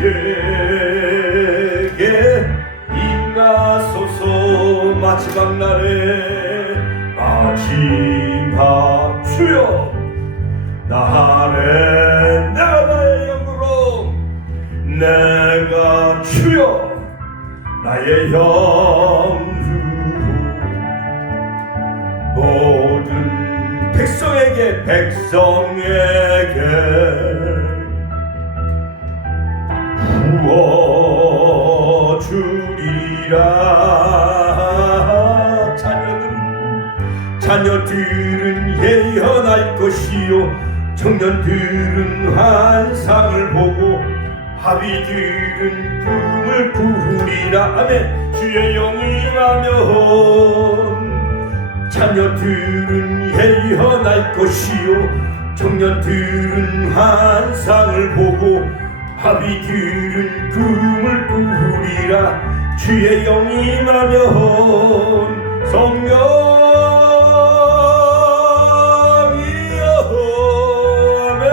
우리에게 임하소서. 마지막 날에 마지막 주여 나를 내가 나의 영으로 내가 주여 나의 영으로 모든 백성에게 부어주리라. 자녀들은 예언할 것이요 청년들은 환상을 보고 아비들은 꿈을 꾸리라. 아멘. 주의 영이 임하면 자녀들은 예언할 것이요 청년들은 환상을 보고 아비들은 꿈을 꾸리라. 주의 영이 임하면 성령이여 아멘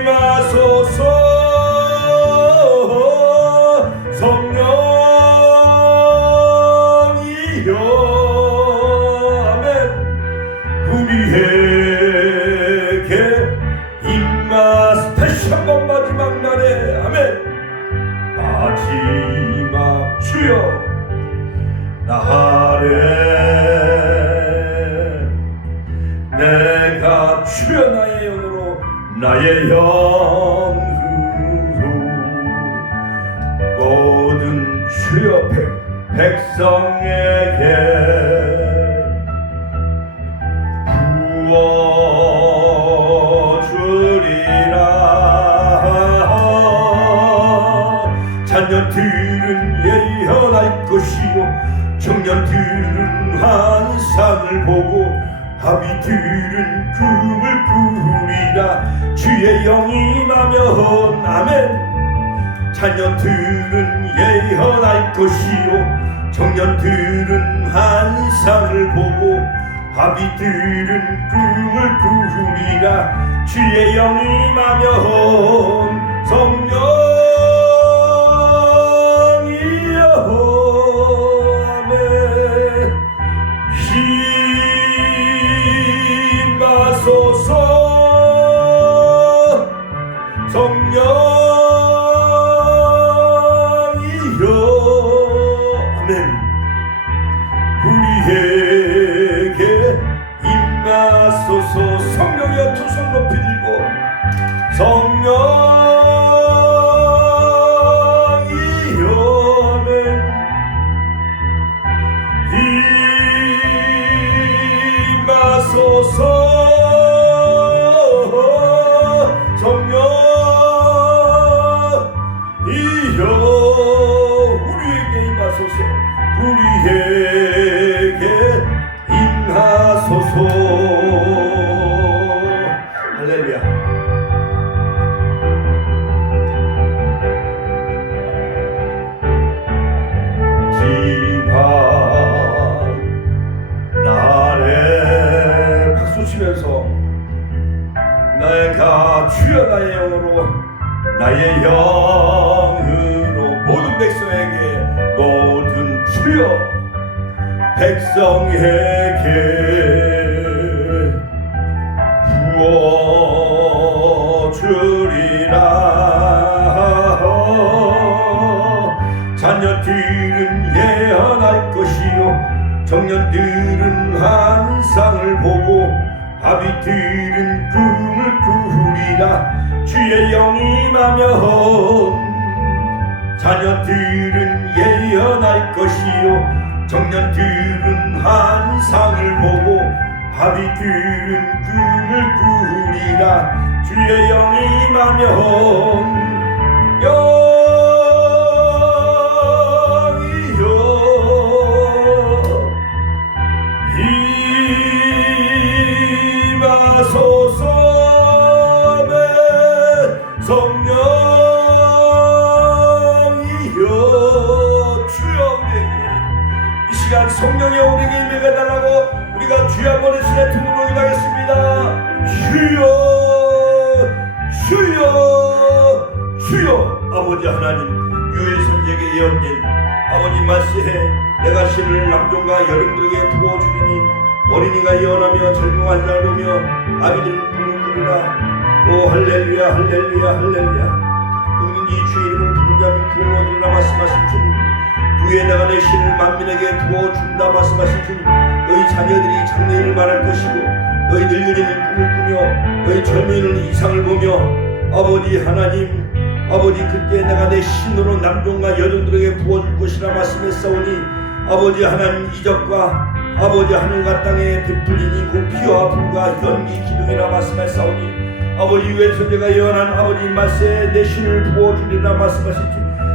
임하소서. 성령이여 아멘 우리에게 임하소서. 다시 한번 마지막 날에 아멘. 마지막 주여 나를 내가 주여 나의 영으로 나의 영으로 모든 주여 백성에게 부어주리라. 자녀들은 예언할 것이요 청년들은 환상을 보고 아비들은 꿈을 꾸리라. 주의 영이 임하면 아멘. 자녀들은 예언할 것이요 청년들은 환상을 보고 아비들은 꿈을 꾸리라. 주의 영이 임하면 성령이여 아멘 임하소서. 성령이여 아멘 우리에게 임하소서. 성령이여 두 손 높이 들고 성령이여 아멘 임하소서. 성령이여 우리에게 임하소서. 우리에게 임하소서. 할렐루야. 지방 날에 박수 치면서 내가 주여 나의 영으로 나의 영으로 모든 백성에게 모든 주여 백성에게 부어주리라. 자녀들은 예언할 것이요 청년들은 환상을 보고 아비들은 꿈을 꾸리라. 주의 영이 임하면 자녀들은 예언할 것이요 청년들은 환상을 보고 아비들은 꿈을 꾸리라. 주의 영이 임하면 영이여 임하소서. 성령이여 주여 우리에게 이 시간 성령의 우리에게 임해달라고 우리가 주여 한번 외치는 두 번 기도하겠습니다. 주여 주여 주여. 아버지 하나님, 유일 선지자에게 예언된 아버지 말씀에 내가 신을 남종과 여종들에게 부어주리니 어린이가 예언하며 젊은 자를 오며 아비들은 꿈을 꾸리라. 오 할렐루야 할렐루야 할렐루야. 누구든지 주의 이름을 부르자면 구원을 얻으리라 말씀하신 주님, 그의 내가 내 신을 만민에게 부어준다 말씀하신 주님, 너희 자녀들이 장래일을 말할 것이고 너희 늙은이는 꿈을 꾸며 너희 젊은이는 이상을 보며 아버지 하나님, 아버지 그때 내가 내 신으로 남종과 여종들에게 부어줄 것이라 말씀했사오니 아버지 하나님, 이적과 아버지 하늘과 땅에 베풀리니 그 피와 불과 연기 기둥이라 말씀했사오니 아버지 유엘 선지자가 예언한 아버지 말씀에 내 신을 부어주리라 말씀하신 주,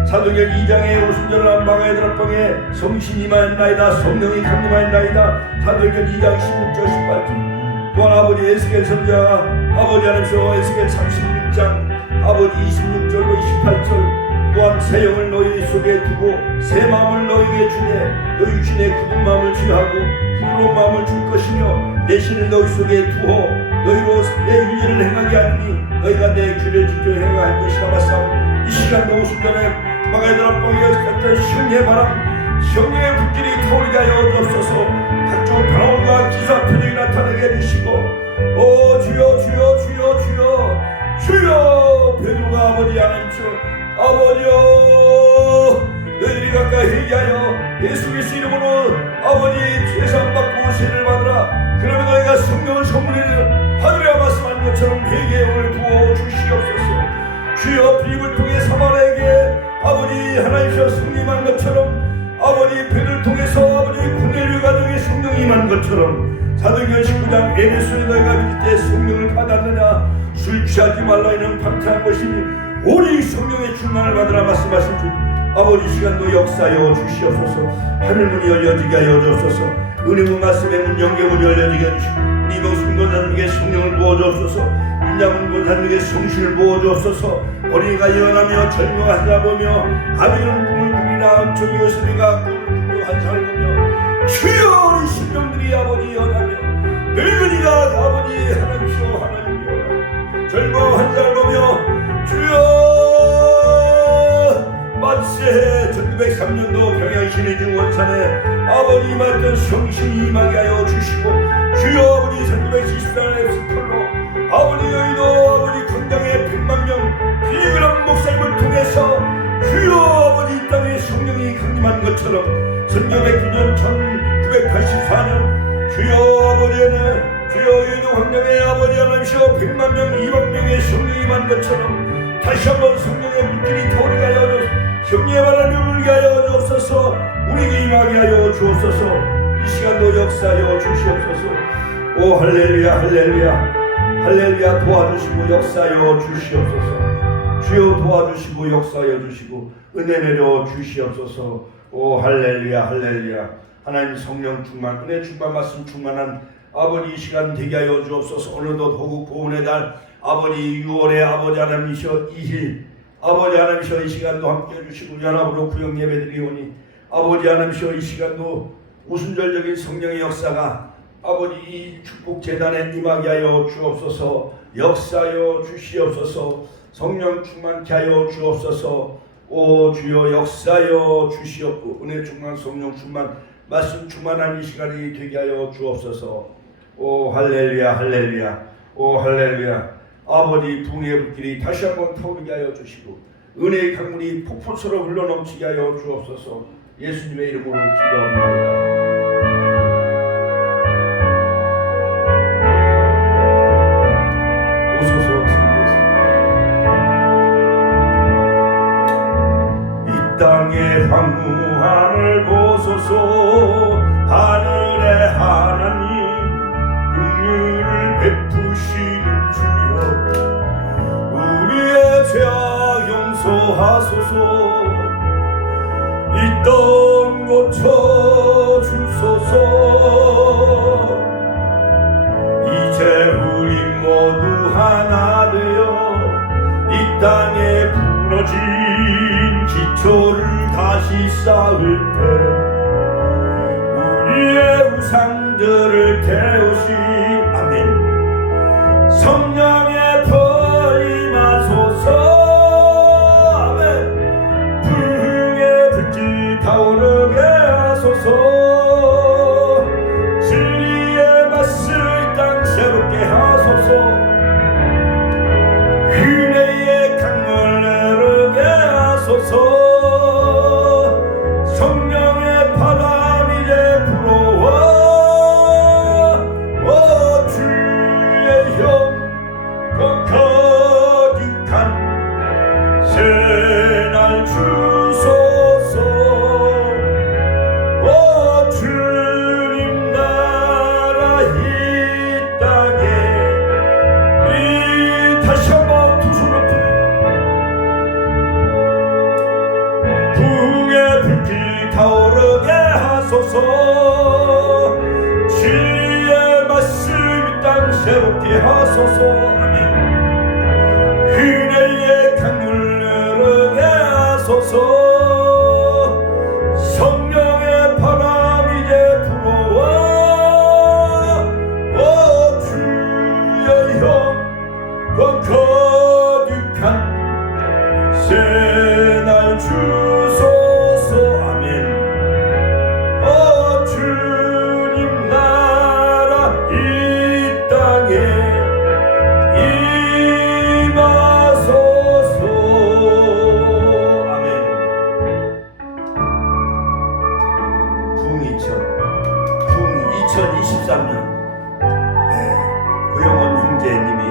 사도행전 2장에 오순절한 마가의 드랍방에 성신이 임하였나이다, 성령이 강림하였나이다. 사도행전 2장 16절 18절. 또한 아버지 에스겔 선지자 아버지 하나님께서 에스겔 36장 아버지 26절로 28절 또한 새 영을 너희 속에 두고 새 마음을 너희에게 주되 너희 육신의 굳은 마음을 취하고 부드러운 마음을 줄 것이며 내 신을 너희 속에 두어 너희로 내 윤리를 행하게 하니 너희가 내 규례를 지켜 행할 것이라 말씀. 이 시간 오순절에 마가의 드랍방에 갔던 성령의 바람, 성령의 불길이 타오르게 하여 주옵소서. 각종 방언과 기사 표적이 나타나게 해주시고 오 주여 주여 주여 주여 주여. 베드로가 아버지 하나님께서 아버지여 너희들이 가까이 회개하여 예수 그리스도 이름으로 아버지 죄사함받고 세례를 받으라. 그러면 너희가 성령을 선물을 받으려 말씀한 것처럼 회개의 영을 부어 주시옵소서. 주여 빌립을 통해 사마리아에게 아버지 하나님께서 성림한 것처럼 아버지 베드로를 통해서 아버지 고넬료 가정에 성령이 임한 것처럼 사도행전 19장 에베소에 너희가 믿을 때 성령을 받았느냐. 술 취하지 말라 이는 방탕한 것이니 오직 성령의 충만을 받으라 말씀하신 주, 아버지 시간도 역사하여 주시옵소서. 하늘문이 열려지게 하여 주옵소서. 은혜문 말씀의 문 영계문이 열려지게 해주시고 우리 명순 권사님에게 성령을 부어주옵소서. 인자문 권사님에게 성신을 부어주옵소서. 어린이가 예언하며 젊은 하자 보며 아비는 꿈을 꾸리라. 엄청이 요소리가 꿈을 꾸며 환상을 보며 주여 우리 신령들이 아버지 예언하며 늙은이가 아버지 하나님이시오 하나님 예언하며 젊은 환상을 보며 주여 만세. 1903년도 평양 신의중 원산에 아버지 임했던 성신이 임하게 하여 주시고 주여 아버지 1974년에 스폴로 아버지 여의도 아버지 광장에 100만 명 비그람 목사님을 통해서 주여 아버지 이 땅에 성령이 강림한 것처럼 1909년 1984년 주여 아버지는 주여 여의도 광장에 아버지 하나님이시여 100만 명 2만 명의 성령이 임한 것처럼 다시 한번 성령의 물길이 타오르게 하여 주옵소서. 성령의 바람을 불게 하여 주옵소서. 우리에게 임하게 하여 주옵소서. 이 시간도 역사하여 주시옵소서. 오 할렐루야 할렐루야 할렐루야. 도와주시고 역사하여 주시옵소서. 주여 도와주시고 역사하여 주시고 은혜 내려 주시옵소서. 오 할렐루야 할렐루야. 하나님 성령 충만 은혜 충만 말씀 충만한 아버지 이 시간 되게 하여 주옵소서. 어느덧 호국 보훈의 달 아버지 6월에 아버지 하나님이셔 2일 아버지 하나님이셔 이 시간도 함께 해주시고 연합으로 구역 예배드리오니 아버지 하나님이셔 이 시간도 우순절적인 성령의 역사가 아버지 이 축복 재단에 임하게 하여 주옵소서. 역사하여 주시옵소서. 성령 충만케 하여 주옵소서. 오 주여 역사하여 주시옵고 은혜 충만 성령 충만 말씀 충만한 이 시간이 되게 하여 주옵소서. 오 할렐루야 할렐루야 오 할렐루야. 아버지 붕의 불길이 다시 한번 타오르게 하여 주시고 은혜의 강물이 폭포처럼 흘러넘치게 하여 주옵소서. 예수님의 이름으로 기도합니다. 땅의 황무함을 보소서. 하늘의 하나님 긍휼을 베푸시는 주여 우리의 죄악 용서하소서. 이 땅 고쳐 주소서. 이제 우리 모두 하나 되어 이 땅에 부러진 기초를 다시 쌓을 때 우리의 우상들을 태우신 성령의 불 임하소서. 아멘. 부흥의 불길 타오르게 하소서. 진리의 맛을 이 땅 새롭게 하소서. 은혜의 강물 흐르게 하소서. 성령의 바람 이제 불어와. 주의 영광 거룩한 새날 주소서. 주님 나라 이 땅에. 다시 한번 두 손을 들어 부흥의 불길 타오르게 하소서. 진리의 말씀 이 땅 새롭게 하소서. 아멘. 은혜의 강물 흐르게 하소서. 성령의 바람 이제 불어와. 주의 영광 거룩한 새날 주소서. 아멘. 주님 나라 이 땅에 임하소서. 아멘. 부흥 2023년 고영원 형제님이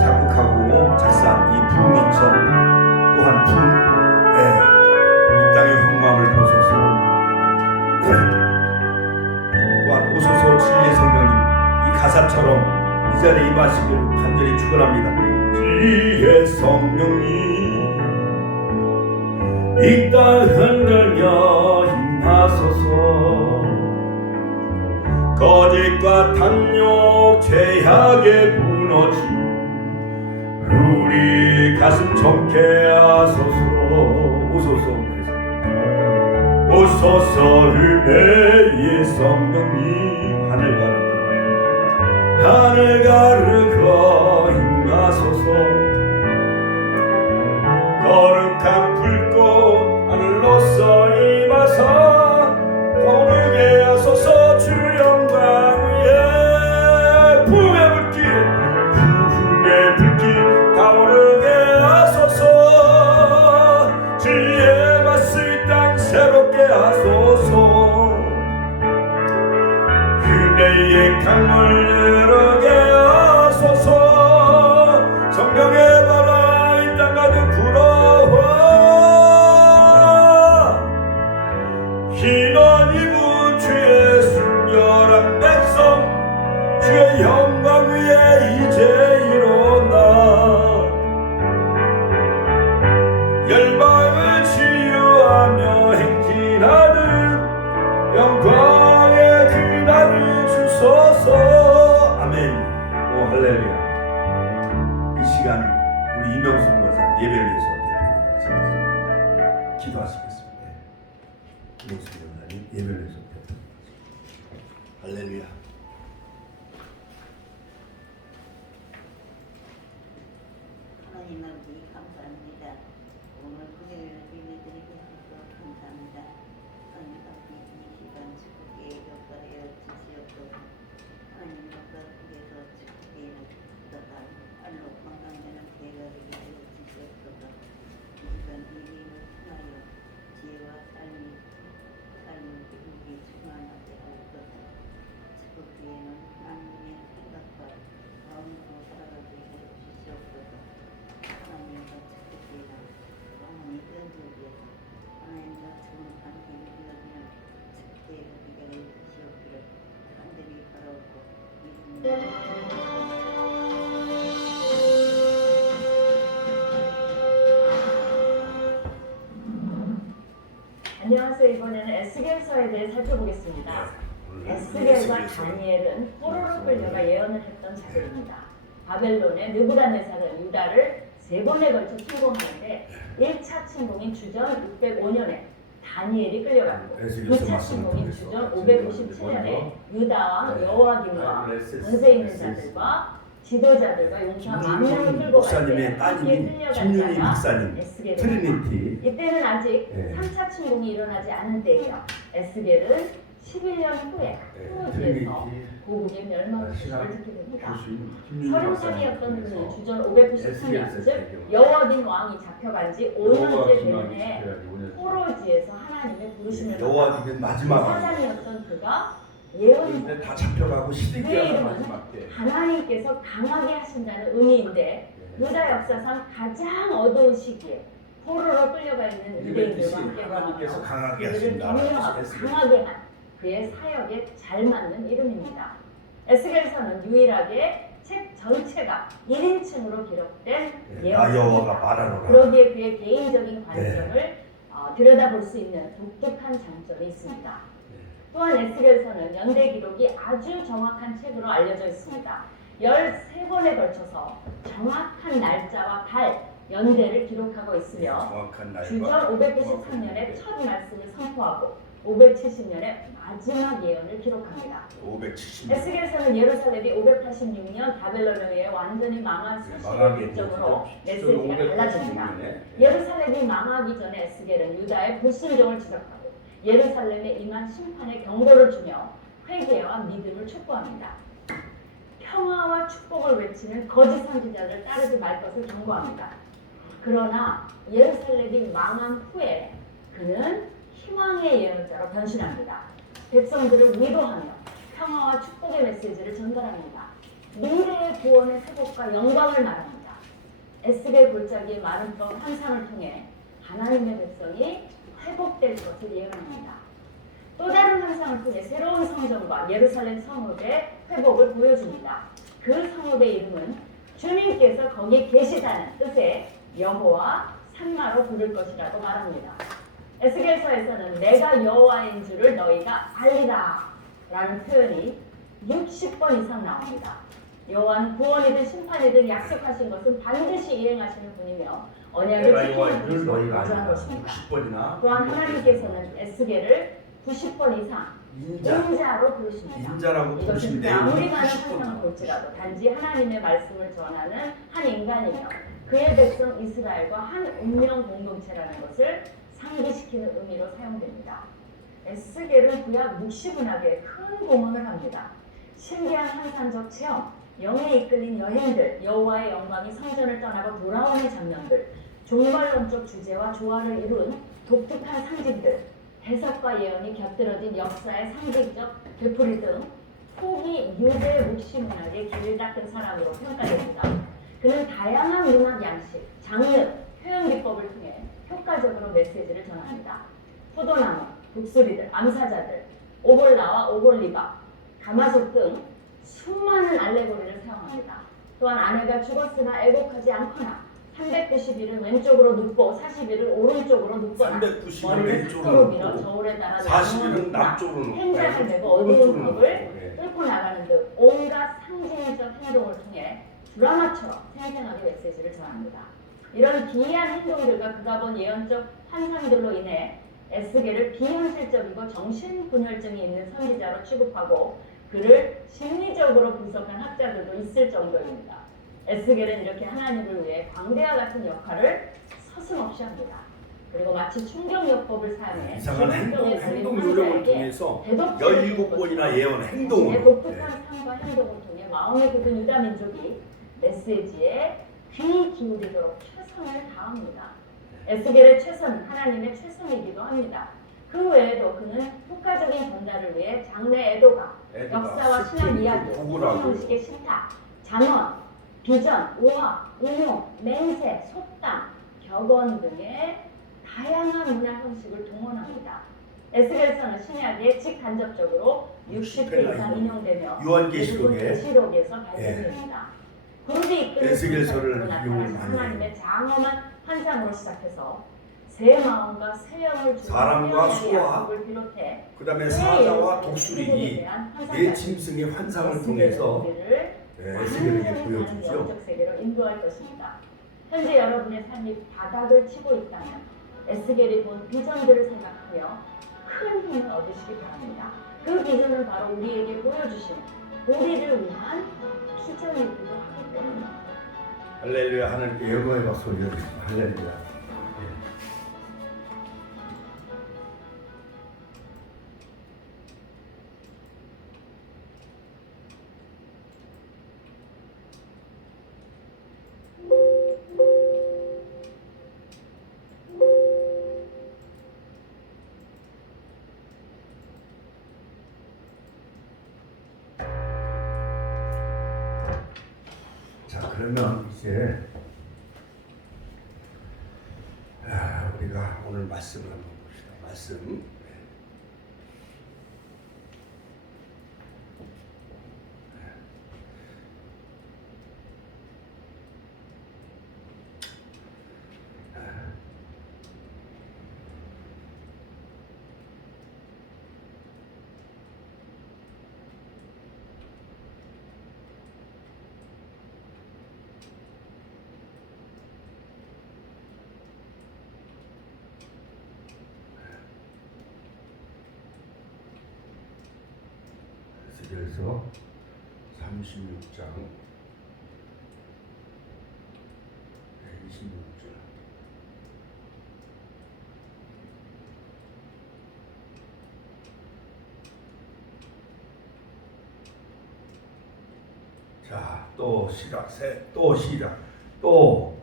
작곡하고 작사한 이 부흥 2000 또한 부흥 이 땅의 흥망을 보소서. 또한 오소서 진리의 성령님 이 가사처럼 이 자리에 임하시길 간절히 축원합니다. 진리의 성령님 이 땅 흔들며 임하소서. 거짓과 탐욕 죄악에 무너진 우리 가슴 적게 하소서. 오소서 은혜의 성령님 하늘 가르고 임하소서. 거룩한 불꽃 하늘로서 임하사 거룩게 하소서. 주 영광 위에 부흥의 불길 타오르게 하소서. 진리의 맛을 이 땅 새롭게 하소서. 은혜의 강물 흐르게 하소서. 성령의 바람 이 땅 가득 불어와. 흰옷 입은 주의 순결한 백성 주의 영광 위에 이제 일어나. 열방을 치유하며 행진하는 영광의 그날을 주소서. 아멘. 오 할렐루야. 이 시간 우리 이명수 목사 예배를 위해서 대표로 하시겠습니다. 기도하시겠습니다. 이명수 목사님 예배를 위해서 대표로 하시겠습니다. 할렐루야. 하나님 아버지 감사합니다. 오늘 은혜를 빌려드리게 해주셔서 감사합니다. 하나님 아버지 이 시간 축복에 역사하여 주시옵소서. 하나님 역사에서 축복에 역사가 알로 건강되는 기회가 되게 하여 주시옵소서. 이 시간 예배를 통하여 지혜와 삶을 기쁘게 충만하게 하옵소서. 축복 뒤에는 하나님의 생각과 마음으로 살아가게 하여 주시옵소서. 하나님과 축복되라. 영원히 던져주옵소서. 하나님과 좋은 관계를 이어지는 축복되라 되게 하여 주시옵기를 간절히 바라옵고 믿습니다. 안녕하세요. 이번에는 에스겔서에 대해 살펴보겠습니다. 에스겔과 다니엘은 포로로 끌려가 예언을 했던 자들입니다. 바벨론의 느부갓네살은 유다를 3번에 걸쳐 침공하는데 1차 침공인 주전 605년에 다니엘이 끌려갔고 2차 침공인 주전 597년에 유다와 여호와김과 권세 있는 자들과 지도자들과 용사 만 명을 끌고 갈 때 목사님의 함께 따님인 끌려갔다가 김윤희 목사님 에스겔을 트리니티 이때는 아직 네. 3차 침공이 일어나지 않은 때예요. 에스겔은 11년 후에 프로지에서 고국의 멸망 소식을 듣게 됩니다. 30살이었던 그는 주전 593년쯤 여호와긴 왕이 잡혀간 지 5년째 되는 해 포로지에서 하나님의 부르심을 여호와기는 마지막 사장이었던 그가 예언을 근데 다 잡혀가고 그의 시드기야가 이름은 마지막 때 하나님께서 강하게 하신다는 의미인데 유다 역사상 가장 어두운 시기에 포로로 끌려가 있는 유대인들과 함께 하나님께서 강하게 그들을 하신다. 격려하고 강하게 한 그의 사역에 잘 맞는 이름입니다. 에스겔서는 유일하게 책 전체가 1인칭으로 기록된 여호와가 말하노라. 그러기에 그의 개인적인 관점을 들여다볼 수 있는 독특한 장점이 있습니다. 또한 에스겔서는 연대 기록이 아주 정확한 책으로 알려져 있습니다. 13번에 걸쳐서 정확한 날짜와 달, 연대를 기록하고 있으며 정확한 날과 주전 593년에 첫 말씀을 선포하고 570년에 마지막 예언을 기록합니다. 570년 에스겔서는 예루살렘이 586년 바벨론에 의해 완전히 망한 수식을 기점으로 메시지가 달라집니다. 예루살렘이 망하기 전에 에스겔은 유다의 불순종을 지적하고 예루살렘에 임한 심판의 경고를 주며 회개와 믿음을 촉구합니다. 평화와 축복을 외치는 거짓 선지자를 따르지 말 것을 경고합니다. 그러나 예루살렘이 망한 후에 그는 희망의 예언자로 변신합니다. 백성들을 위로하며 평화와 축복의 메시지를 전달합니다. 미래의 구원의 회복과 영광을 말합니다. 에스겔 골짜기의 많은 환상을 통해 하나님의 백성이 회복될 것을 예언합니다. 또 다른 환상을 통해 새로운 성전과 예루살렘 성읍의 회복을 보여줍니다. 그 성읍의 이름은 주님께서 거기 계시다는 뜻의 여호와 산마로 부를 것이라고 말합니다. 에스겔서에서는 내가 여호와인 줄을 너희가 알리라 라는 표현이 60번 이상 나옵니다. 여호와는 구원이든 심판이든 약속하신 것은 반드시 이행하시는 분이며 언약을 지키는 분이시고 거주한 것입니다. 또한 하나님께서는 에스겔을 90번 이상 인자로 부르십니다. 인자라고 이것은 부르신대요. 아무리 많은 환상을 볼지라도 단지 하나님의 말씀을 전하는 한 인간이며 그의 백성 이스라엘과 한 운명 공동체라는 것을 상기시키는 의미로 사용됩니다. 에스겔은 구약 묵시문학에 큰 공헌을 합니다. 신기한 환상적 체험, 영에 이끌린 여행들, 여호와의 영광이 성전을 떠나고 돌아오는 장면들, 종말론적 주제와 조화를 이룬 독특한 상징들, 해석과 예언이 곁들여진 역사의 상징적 되풀이 등 후기 유대 묵시문학의 길을 닦은 사람으로 평가됩니다. 그는 다양한 문학 양식, 장르, 표현 기법을 통해 효과적으로 메시지를 전합니다. 포도나무, 독수리들, 암사자들, 오골라와 오골리바, 가마솥 등 수많은 알레고리를 사용합니다. 또한 아내가 죽었으나 애곡하지 않거나 390일은 왼쪽으로 눕고 40일을 오른쪽으로 눕거나 390일은 머리를 왼쪽으로 탁으로 밀어 눕고 저울에 따라 40일은 남쪽으로 눕고 행장을 메고 어두운 벽을 뚫고 나가는 등 온갖 상징적 행동을 통해 드라마처럼 생생하게 메시지를 전합니다. 이런 기이한 행동들과 그가 본 예언적 환상들로 인해 에스겔을 비현실적이고 정신분열증이 있는 선지자로 취급하고 그를 심리적으로 분석한 학자들도 있을 정도입니다. 에스겔은 이렇게 하나님을 위해 광대와 같은 역할을 서슴없이 합니다. 그리고 마치 충격요법을 사용해 이상한 행동 요령을 통해서 대독제를 17번이나 예언 자신의 행동으로 독특한 삶과 행동을 통해 마음에 굳은 유다 민족이 메시지에 귀 기울이도록 최선을 다합니다. 에스겔의 최선은 하나님의 최선이기도 합니다. 그 외에도 그는 효과적인 전달을 위해 장래 애도가, 역사와 신앙 이야기, 형식의 신탁, 장언, 비전, 오화, 응용, 맹세, 속담, 격언 등의 다양한 문화 형식을 동원합니다. 에스겔서는 신약에 직간접적으로 60회 이상 인용되며 요한계시록에 계시록에서 발견됩니다. 그룹이 이끄는 에스겔서를 나타나는 이용을 하나님의 장엄한 환상으로 시작해서 새 마음과 새 영을 주는 사람과 소와 비롯해 그 다음에 사자와 독수리이 네 짐승의 환상을 통해서 에스겔에게 보여주죠. 영적 세계로 인도할 것입니다. 현재 여러분의 삶이 바닥을 치고 있다면 에스겔이 본 비전들을 생각하며 큰 힘을 얻으시기 바랍니다. 그 비전은 바로 우리에게 보여주신 우리를 위한 기적이기도 합니다. 할렐루야. 하나님께 영광의 박수 올려드립니다. 할렐루야. 자, 그러면 이제 우리가 오늘 말씀을 한번 봅시다. 말씀. 그래서 36장 26절 자, 또 시작, 또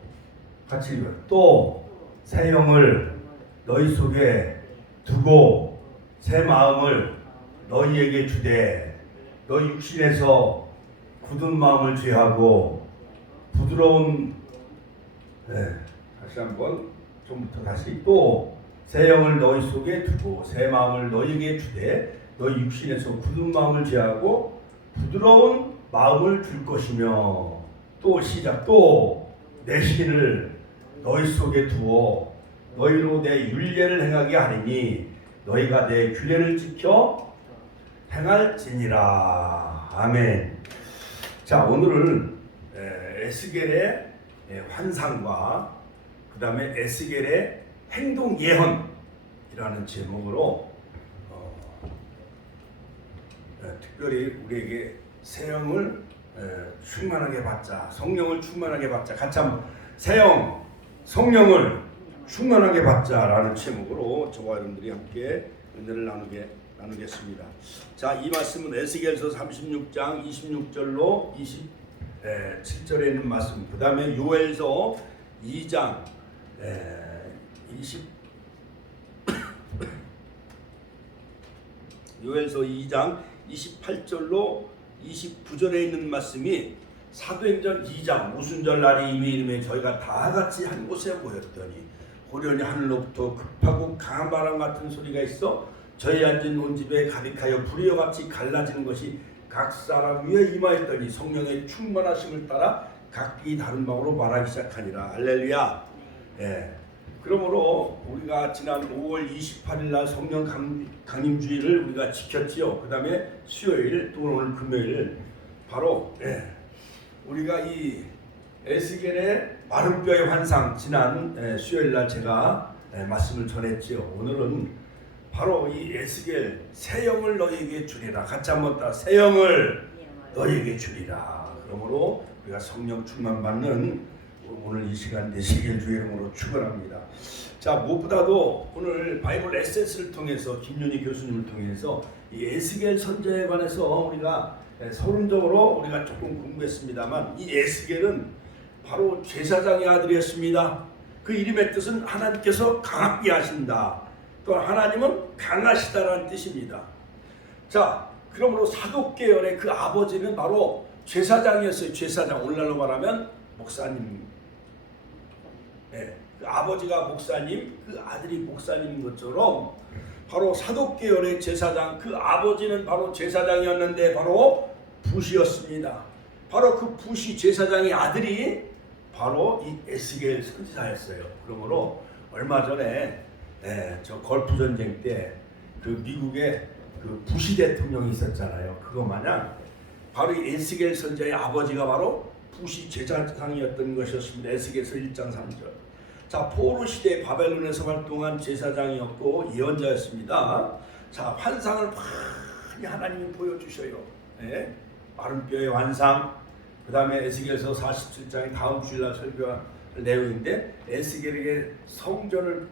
같이 읽어요. 또 새 영을 너희 속에 두고 새 마음을 너희에게 주되 너희 육신에서 굳은 마음을 제하고 부드러운 다시 한번 좀부터 다시 또 새 영을 너희 속에 두고 새 마음을 너희에게 주되 너희 육신에서 굳은 마음을 제하고 부드러운 마음을 줄 것이며 또 시작 또 내 신을 너희 속에 두어 너희로 내 율례를 행하게 하리니 너희가 내 규례를 지켜 행할지니라. 아멘. 자, 오늘은 에스겔의 환상과 그 다음에 에스겔의 행동 예언이라는 제목으로 특별히 우리에게 새 영을 충만하게 받자, 성령을 충만하게 받자, 같이 한번 새 영, 성령을 충만하게 받자라는 제목으로 저와 여러분들이 함께 은혜를 나누겠습니다. 자, 이 말씀은 에스겔서 36장 26절로 27절에 있는 말씀. 그 다음에 요엘서 2장 28절로 29절에 있는 말씀이 사도행전 2장 오순절날이 이미 저희가 다 같이 한 곳에 모였더니 호련히 하늘로부터 급하고 강한 바람 같은 소리가 있어 저희 앉은 온 집에 가득하여 불이와 같이 갈라지는 것이 각 사람 위에 임하였더니 성령의 충만하심을 따라 각기 다른 방으로 말하기 시작하니라. 할렐루야. 그러므로 우리가 지난 5월 28일 날 성령 강림주의를 우리가 지켰지요. 그 다음에 수요일 또 오늘 금요일 바로 우리가 이 에스겔의 마른 뼈의 환상 지난 수요일 날 제가 말씀을 전했지요. 오늘은 바로 이 에스겔 새 영을 너희에게 주리라. 같이 한번 다 새 영을 너희에게 주리라. 그러므로 우리가 성령 충만 받는 오늘 이 시간 되시길 주의 이름으로 축원합니다. 자, 무엇보다도 오늘 바이블 에센스를 통해서 김윤희 교수님을 통해서 이 에스겔 선지자에 관해서 우리가 서론적으로 우리가 조금 공부했습니다만 이 에스겔은 바로 제사장의 아들이었습니다. 그 이름의 뜻은 하나님께서 강하게 하신다. 또 하나님은 강하시다라는 뜻입니다. 자, 그러므로 사독계열의 그 아버지는 바로 제사장이었어요. 제사장, 오늘날로 말하면 목사님. 그 아버지가 목사님, 그 아들이 목사님인 것처럼 바로 사독계열의 제사장, 그 아버지는 바로 제사장이었는데 바로 붓이었습니다. 바로 그 붓이 제사장의 아들이 바로 이 에스겔 선지자였어요. 그러므로 얼마 전에 저 걸프 전쟁 때 그 미국의 그 부시 대통령이 있었잖아요. 그거 마냥 바로 이 에스겔 선지자의 아버지가 바로 부시 제사장이었던 것이었습니다. 에스겔서 1장 3절. 자, 포로 시대 바벨론에서 활동한 제사장이었고 예언자였습니다. 자, 환상을 많이 하나님이 보여주셔요. 마른 뼈의 환상, 그 다음에 에스겔서 47장이 다음 주일날 설교할 내용인데 에스겔에게 성전을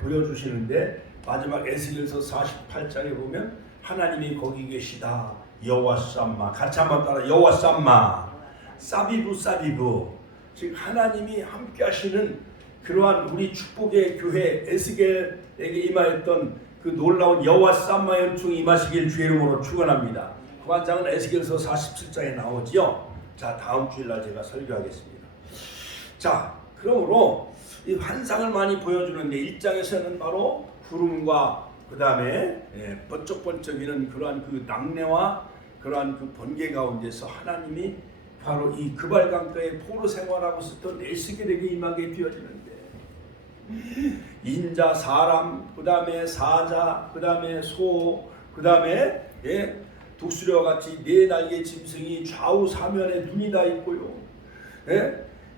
보여주시는데 마지막 에스겔서 48장에 보면 하나님이 거기 계시다. 여호와 쌈마. 같이 한번 따라 여호와 쌈마. 사비부 사비부. 즉 하나님이 함께 하시는 그러한 우리 축복의 교회 에스겔에게 임하였던 그 놀라운 여호와 쌈마 연충이 임하시길 주의 이름으로 축원합니다. 그 환상은 에스겔서 47장에 나오지요. 자, 다음 주일날 제가 설교하겠습니다. 자, 그러므로 이 환상을 많이 보여주는데 1장에서는 바로 구름과 그 다음에 번쩍번쩍이는 그러한 그 낙뢰와 그러한 그 번개 가운데서 하나님이 바로 이 그발강가의 포로 생활하고 있었던 에스겔에게 임하게 되어지는데 인자, 사람, 그 다음에 사자, 그 다음에 소, 그 다음에 독수리와 같이 네 날개 짐승이 좌우 사면에 눈이 다 있고요.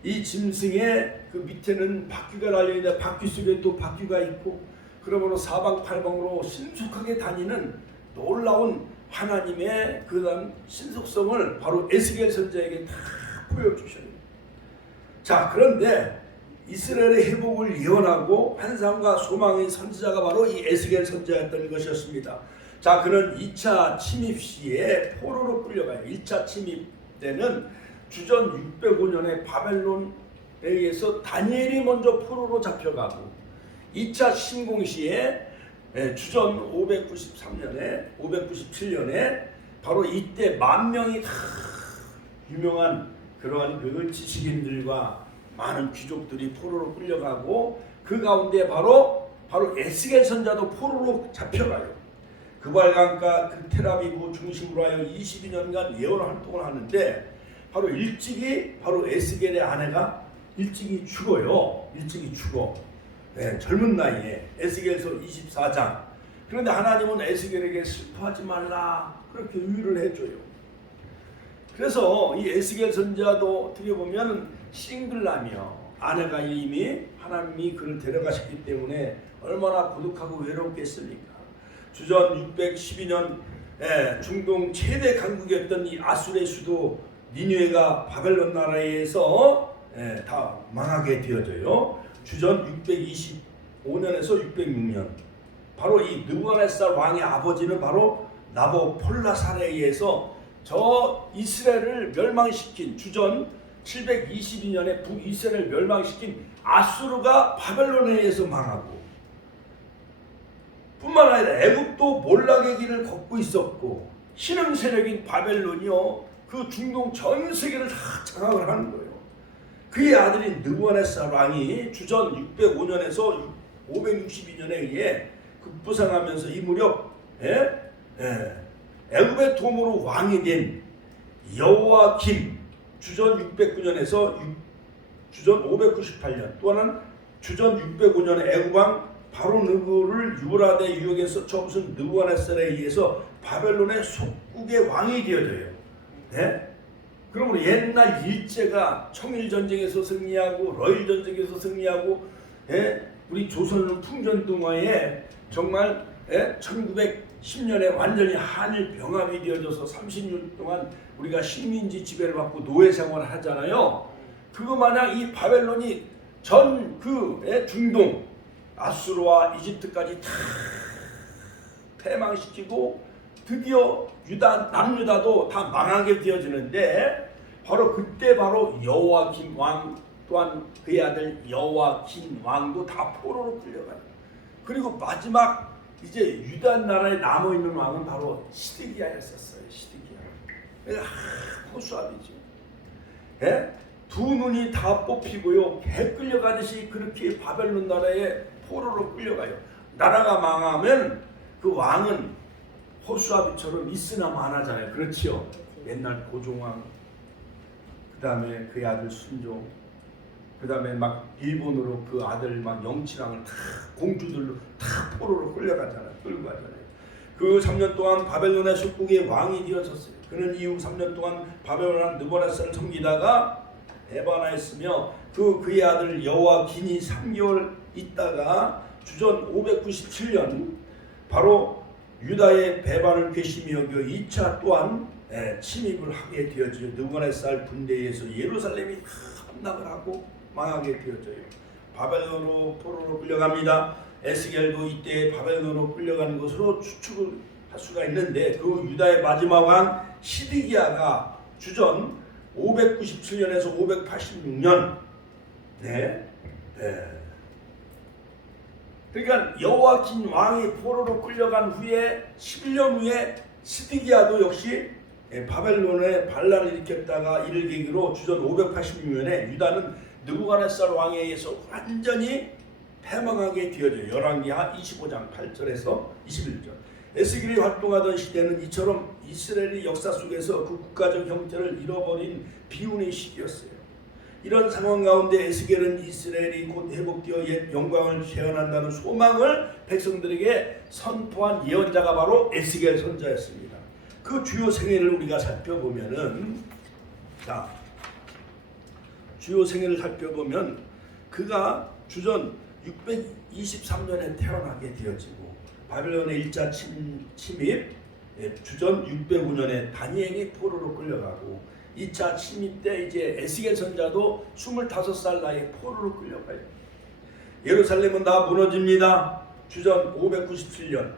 이 짐승의 그 밑에는 바퀴가 달려있는데 바퀴 속에 또 바퀴가 있고 그러므로 사방팔방으로 신속하게 다니는 놀라운 하나님의 그런 신속성을 바로 에스겔 선지자에게 다 보여주셔요. 자, 그런데 이스라엘의 회복을 예언하고 환상과 소망의 선지자가 바로 이 에스겔 선지자였던 것이었습니다. 자, 그는 2차 침입 시에 포로로 끌려가요. 1차 침입 때는 주전 605년에 바벨론에 의해서 다니엘이 먼저 포로로 잡혀가고 2차 침공 시에 주전 597년에 바로 이때 10,000명이 다 유명한 그러한 그 지식인들과 많은 귀족들이 포로로 끌려가고 그 가운데 바로 에스겔 선자도 포로로 잡혀가요. 그발강가 그 테라비브 중심으로 하여 22년간 예언 활동을 하는데 바로 일찍이 바로 에스겔의 아내가 일찍이 죽어요. 일찍이 죽어. 젊은 나이에 에스겔서 24장. 그런데 하나님은 에스겔에게 슬퍼하지 말라 그렇게 유의를 해줘요. 그래서 이 에스겔 선지자도 어떻게 보면 싱글라며 아내가 이미 하나님이 그를 데려가셨기 때문에 얼마나 고독하고 외롭겠습니까? 주전 612년 중동 최대 강국이었던 이 아수르의 수도 니느웨가 바벨론 나라에 의해서 다 망하게 되어져요. 주전 625년에서 606년 바로 이 느부갓네살 왕의 아버지는 바로 나보폴라살에 의해서 저 이스라엘을 멸망시킨 주전 722년에 북이스라엘을 멸망시킨 아수르가 바벨론에 의해서 망하고 뿐만 아니라 애굽도 몰락의 길을 걷고 있었고 신흥 세력인 바벨론이요 그 중동 전 세계를 다 장악을 하는 거예요. 그의 아들인 느부갓네살 왕이 주전 605년에서 562년에 의해 급부상하면서 이 무렵 애굽의 도모로 왕이 된 여호와김 주전 609년에서 주전 598년 또 하나는 주전 605년에 애굽왕 바로느고를 유브라데 유역에서 쳐부순 느부갓네살에 의해서 바벨론의 속국의 왕이 되어져요. 그러므로 옛날 일제가 청일전쟁에서 승리하고 러일전쟁에서 승리하고 우리 조선은 풍전등화에 정말 1910년에 완전히 한일 병합이 되어져서 30년 동안 우리가 식민지 지배를 받고 노예 생활을 하잖아요. 그거 마냥 이 바벨론이 전 그 중동 아수르와 이집트까지 다 패망시키고 드디어 남유다도 다 망하게 되어지는데 바로 그때 바로 여호와김 왕 또한 그의 아들 여호와긴 왕도 다 포로로 끌려가요. 그리고 마지막 이제 유다 나라에 남아 있는 왕은 바로 시드기야였었어요. 시드기야. 호수아비죠. 두 눈이 다 뽑히고요. 개 끌려가듯이 그렇게 바벨론 나라에 포로로 끌려가요. 나라가 망하면 그 왕은 호수아비처럼 있으나 마나잖아요. 그렇지요. 옛날 고종왕, 그 다음에 그의 아들 순종, 그 다음에 막 일본으로 그 아들 막 영치랑을 다 공주들로 다 포로로 끌고 가잖아요. 그 3년 동안 바벨론의 속국의 왕이 되어졌어요. 그는 이후 3년 동안 바벨론 느부갓네살을 섬기다가 에바나했으며 그의 아들 여호와긴이 3개월 있다가 주전 597년 바로 유다의 배반을 괘씸히 여겨 2차 또한 침입을 하게 되어져요. 느부갓네살 군대에서 예루살렘이 다 함락을 하고 망하게 되어져요. 바벨론으로 포로로 끌려갑니다. 에스겔도 이때 바벨론으로 끌려가는 것으로 추측을 할 수가 있는데, 그 유다의 마지막 왕 시드기야가 주전 597년에서 586년 그러니까 여호와긴 왕이 포로로 끌려간 후에 11년 후에 시드기야도 역시 바벨론에 반란을 일으켰다가 이를 계기로 주전 586년에 유다는 느부갓네살 왕에 의해서 완전히 패망하게 되어져요. 열왕기하 25장 8절에서 21절. 에스겔이 활동하던 시대는 이처럼 이스라엘의 역사 속에서 그 국가적 형태를 잃어버린 비운의 시기였어요. 이런 상황 가운데 에스겔은 이스라엘이 곧 회복되어 옛 영광을 재현한다는 소망을 백성들에게 선포한 예언자가 바로 에스겔 선자였습니다. 그 주요 생애를 우리가 살펴보면은, 주요 생애를 살펴보면 그가 주전 623년에 태어나게 되어지고, 바벨론의 1차 침입 주전 609년에 다니엘이 포로로 끌려가고, 2차 침입 때 이제 에스겔 선자도 25살 나이에 포로로 끌려가요. 예루살렘은 다 무너집니다. 주전 597년.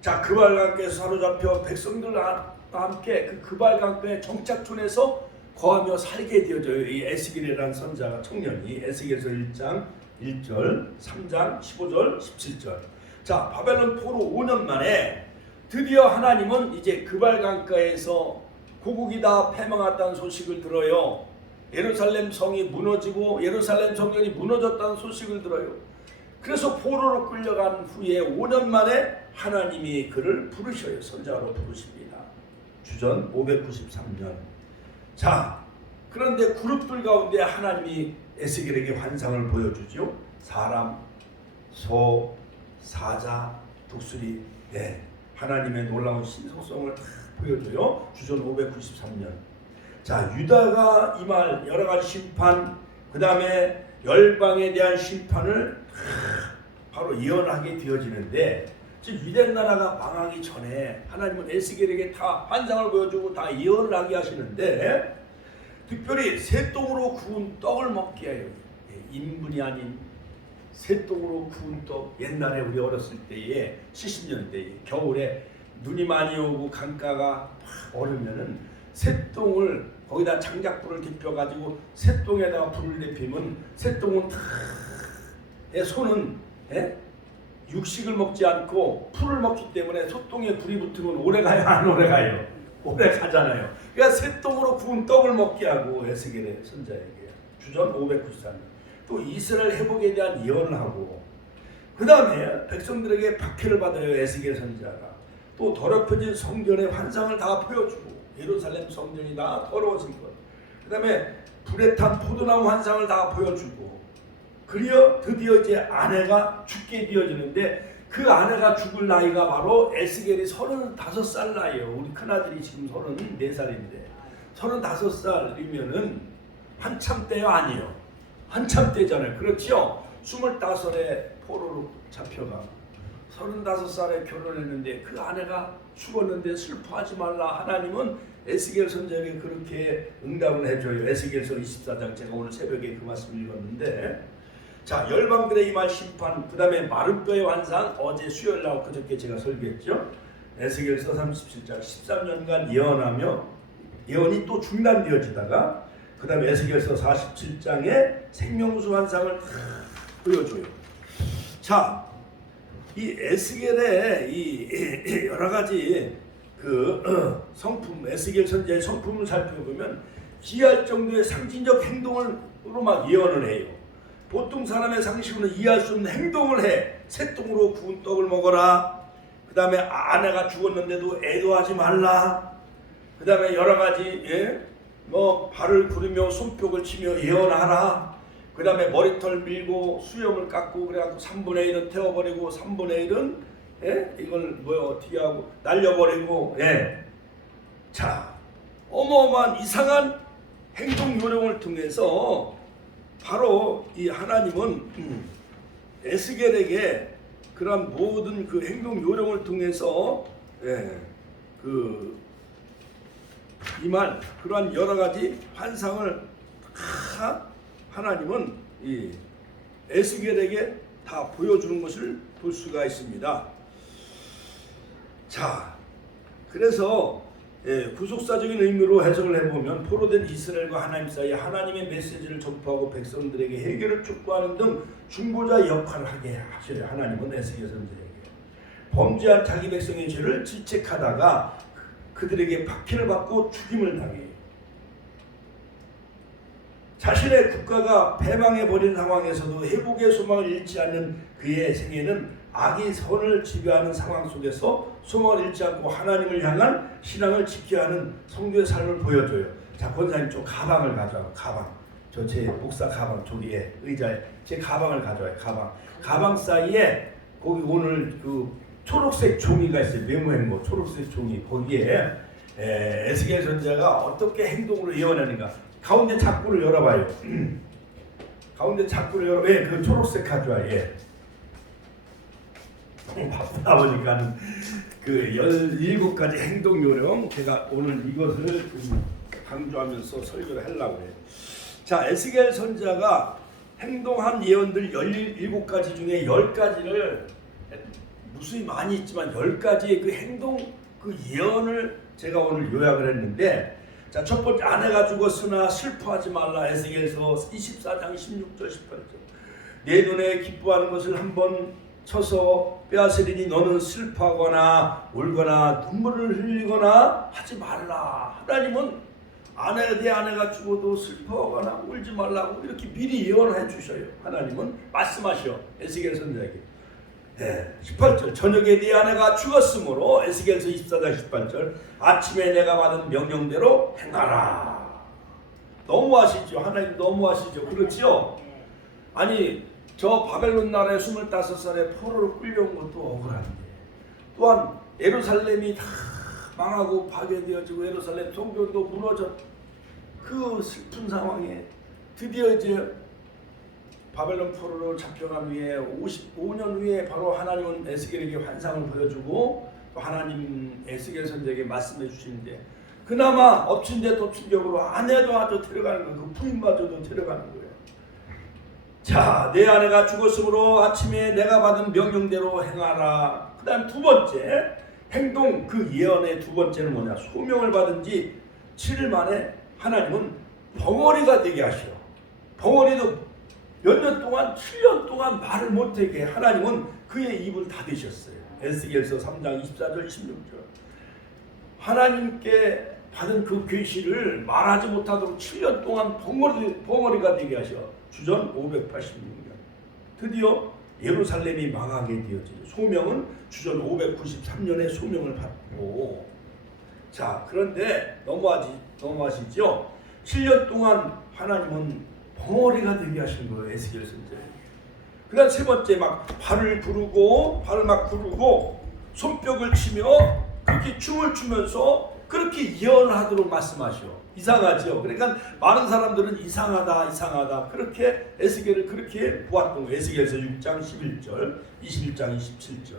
자, 그발강가에서 사로잡혀 백성들과 함께 그 그발강가의 정착촌에서 거하며 살게 되어져요. 이 에스겔이라는 선자가, 청년이. 에스겔서 1장 1절, 3장 15절, 17절. 자, 바벨론 포로 5년 만에 드디어 하나님은 이제 그발강가에서 고국이 다 패망했다는 소식을 들어요. 예루살렘 성이 무너지고 예루살렘 성전이 무너졌다는 소식을 들어요. 그래서 포로로 끌려간 후에 5년 만에 하나님이 그를 부르셔요. 선자로 부르십니다. 주전 593년. 자, 그런데 그룹들 가운데 하나님이 에스겔에게 환상을 보여주죠. 사람, 소, 사자, 독수리. 하나님의 놀라운 신속성을 다 보여줘요. 주전 593년. 자, 유다가 임할 여러 가지 심판, 그 다음에 열방에 대한 심판을 바로 예언하게 되어지는데, 지금 유대 나라가 망하기 전에 하나님은 에스겔에게 다 환상을 보여주고 다 예언을 하게 하시는데, 특별히 새똥으로 구운 떡을 먹게 해요. 인분이 아닌 새똥으로 구운 떡. 옛날에 우리 어렸을 때에 70년대에 겨울에 눈이 많이 오고 강가가 막 얼으면은 새똥을 거기다 장작불을 데펴가지고 새똥에다가 불을 데피면 새똥은 다 소는 육식을 먹지 않고 풀을 먹기 때문에 소똥에 불이 붙으면 오래가요, 안 오래가요? 오래가잖아요. 그러니까 새똥으로 구운 떡을 먹게 하고 에스겔의 선자에게 주전 594년. 또 이스라엘 회복에 대한 예언을 하고, 그 다음에 백성들에게 박해를 받아요. 에스겔 선자가 또 더럽혀진 성전의 환상을 다 보여주고, 예루살렘 성전이 다 더러워진 것, 그 다음에 불에 탄 포도나무 환상을 다 보여주고, 드디어 이제 아내가 죽게 되어지는데, 그 아내가 죽을 나이가 바로 에스겔이 35살 나이에요. 우리 큰아들이 지금 34살인데 35살이면은 한참 때요? 아니요, 한참 때잖아요. 그렇죠? 25에 포로로 잡혀가 35살에 결혼했는데 그 아내가 죽었는데 슬퍼하지 말라. 하나님은 에스겔 선자에게 그렇게 응답을 해줘요. 에스겔서 24장, 제가 오늘 새벽에 그 말씀을 읽었는데, 자, 열방들의 임할 심판, 그 다음에 마른 뼈의 환상, 어제 수요일 날 그저께 제가 설교했죠. 에스겔서 37장 13년간 예언하며 예언이 또 중단되어지다가, 그 다음에 에스겔서 47장에 생명수 환상을 다 보여줘요. 자, 이 에스겔의 이 여러 가지 그 성품, 에스겔 선지자의 성품을 살펴보면 기이할 정도의 상징적 행동으로 막 예언을 해요. 보통 사람의 상식으로는 이해할 수 없는 행동을 해. 새똥으로 구운 떡을 먹어라. 그 다음에 아내가 죽었는데도 애도하지 말라. 그 다음에 여러 가지 발을 구르며 손뼉을 치며 예언하라. 그 다음에 머리털 밀고 수염을 깎고 그래갖고 3분의 1은 태워버리고 3분의 1은 이걸 어떻게 하고 날려버리고. 자, 어마어마한 이상한 행동 요령을 통해서 바로 이 하나님은 에스겔에게 그런 모든 그 행동 요령을 통해서 그 이 말 그러한 여러 가지 환상을 다 하나님은 이 에스겔에게 다 보여주는 것을 볼 수가 있습니다. 자, 그래서 구속사적인 의미로 해석을 해보면 포로된 이스라엘과 하나님 사이에 하나님의 메시지를 전파하고 백성들에게 해결을 촉구하는 등 중보자 역할을 하게 하셔요. 하나님은 에스겔 선지자에게 범죄한 자기 백성의 죄를 질책하다가 그들에게 박해를 받고 죽임을 당해요. 자신의 국가가 패망해버린 상황에서도 회복의 소망을 잃지 않는 그의 생애는 악이 선을 지배하는 상황 속에서 소망을 잃지 않고 하나님을 향한 신앙을 지켜야 하는 성도의 삶을 보여줘요. 자, 권사님 좀 가방을 가져와. 가방. 저 제 목사 가방 저기에 의자에 제 가방을 가져와요. 가방 사이에 거기 오늘 그 초록색 종이가 있어요. 메모한 거 초록색 종이. 거기에 에스겔 선지자가 어떻게 행동으로 예언하는가. 가운데 작구를 열어봐요. 가운데 작구를 열어. 그 초록색 가져와. 바쁘다 보니까는 그 17가지 행동 요령 제가 오늘 이것을 강조하면서 설교를 하려고 해요. 자, 에스겔 선지자가 행동한 예언들 17가지 중에 10가지를 무수히 많이 있지만 10가지의 그 행동 그 예언을 제가 오늘 요약을 했는데, 자, 첫 번째, 아내가 죽었으나 슬퍼하지 말라. 에스겔서 24장 16절 18절. 내 눈에 기뻐하는 것을 한번 쳐서 빼앗으리니 너는 슬퍼하거나 울거나 눈물을 흘리거나 하지 말라. 하나님은 내 아내가 죽어도 슬퍼하거나 울지 말라고 이렇게 미리 예언해 주셔요. 하나님은 말씀하셔 에스겔 선지자에게. 18절 저녁에 네 아내가 죽었으므로 에스겔서 24장 18절 아침에 내가 받은 명령대로 행하라. 너무하시죠. 하나님 너무하시죠. 그렇죠? 아니 저 바벨론 나라에 25살에 포로로 끌려온 것도 억울한데 또한 예루살렘이 다 망하고 파괴되어지고 예루살렘 성전도 무너져 그 슬픈 상황에 드디어 이제 바벨론 포로로 잡혀간 후에 55년 후에 바로 하나님은 에스겔에게 환상을 보여주고 또 하나님 에스겔 선지자에게 말씀해 주시는데 그나마 엎친 데 덮친 격으로 아내도 아주 데려가는 거예요. 그 부인마저도 데려가는 거예요. 자, 내 아내가 죽었으므로 아침에 내가 받은 명령대로 행하라. 그 다음 두 번째 행동 그 예언의 두 번째는 뭐냐. 소명을 받은 지 7일 만에 하나님은 벙어리가 되게 하셔. 벙어리도 몇 년 동안 7년 동안 말을 못하게 하나님은 그의 입을 닫으셨어요. 에스겔서 3장 24절 16절. 하나님께 받은 그 계시를 말하지 못하도록 7년 동안 벙어리가 되게 하셔. 주전 586년 드디어 예루살렘이 망하게 되어지죠. 소명은 주전 593년에 소명을 받고, 자, 그런데 너무하시죠? 7년 동안 하나님은 벙어리가 되게 하신 거예요. 에스겔 선지자. 그 다음 세 번째 발을 막 구르고 손뼉을 치며 그렇게 춤을 추면서 그렇게 예언하도록 말씀하셔. 이상하죠. 그러니까 많은 사람들은 이상하다 그렇게 에스겔을 그렇게 보았던 거예요. 에스겔서 6장 11절 21장 27절.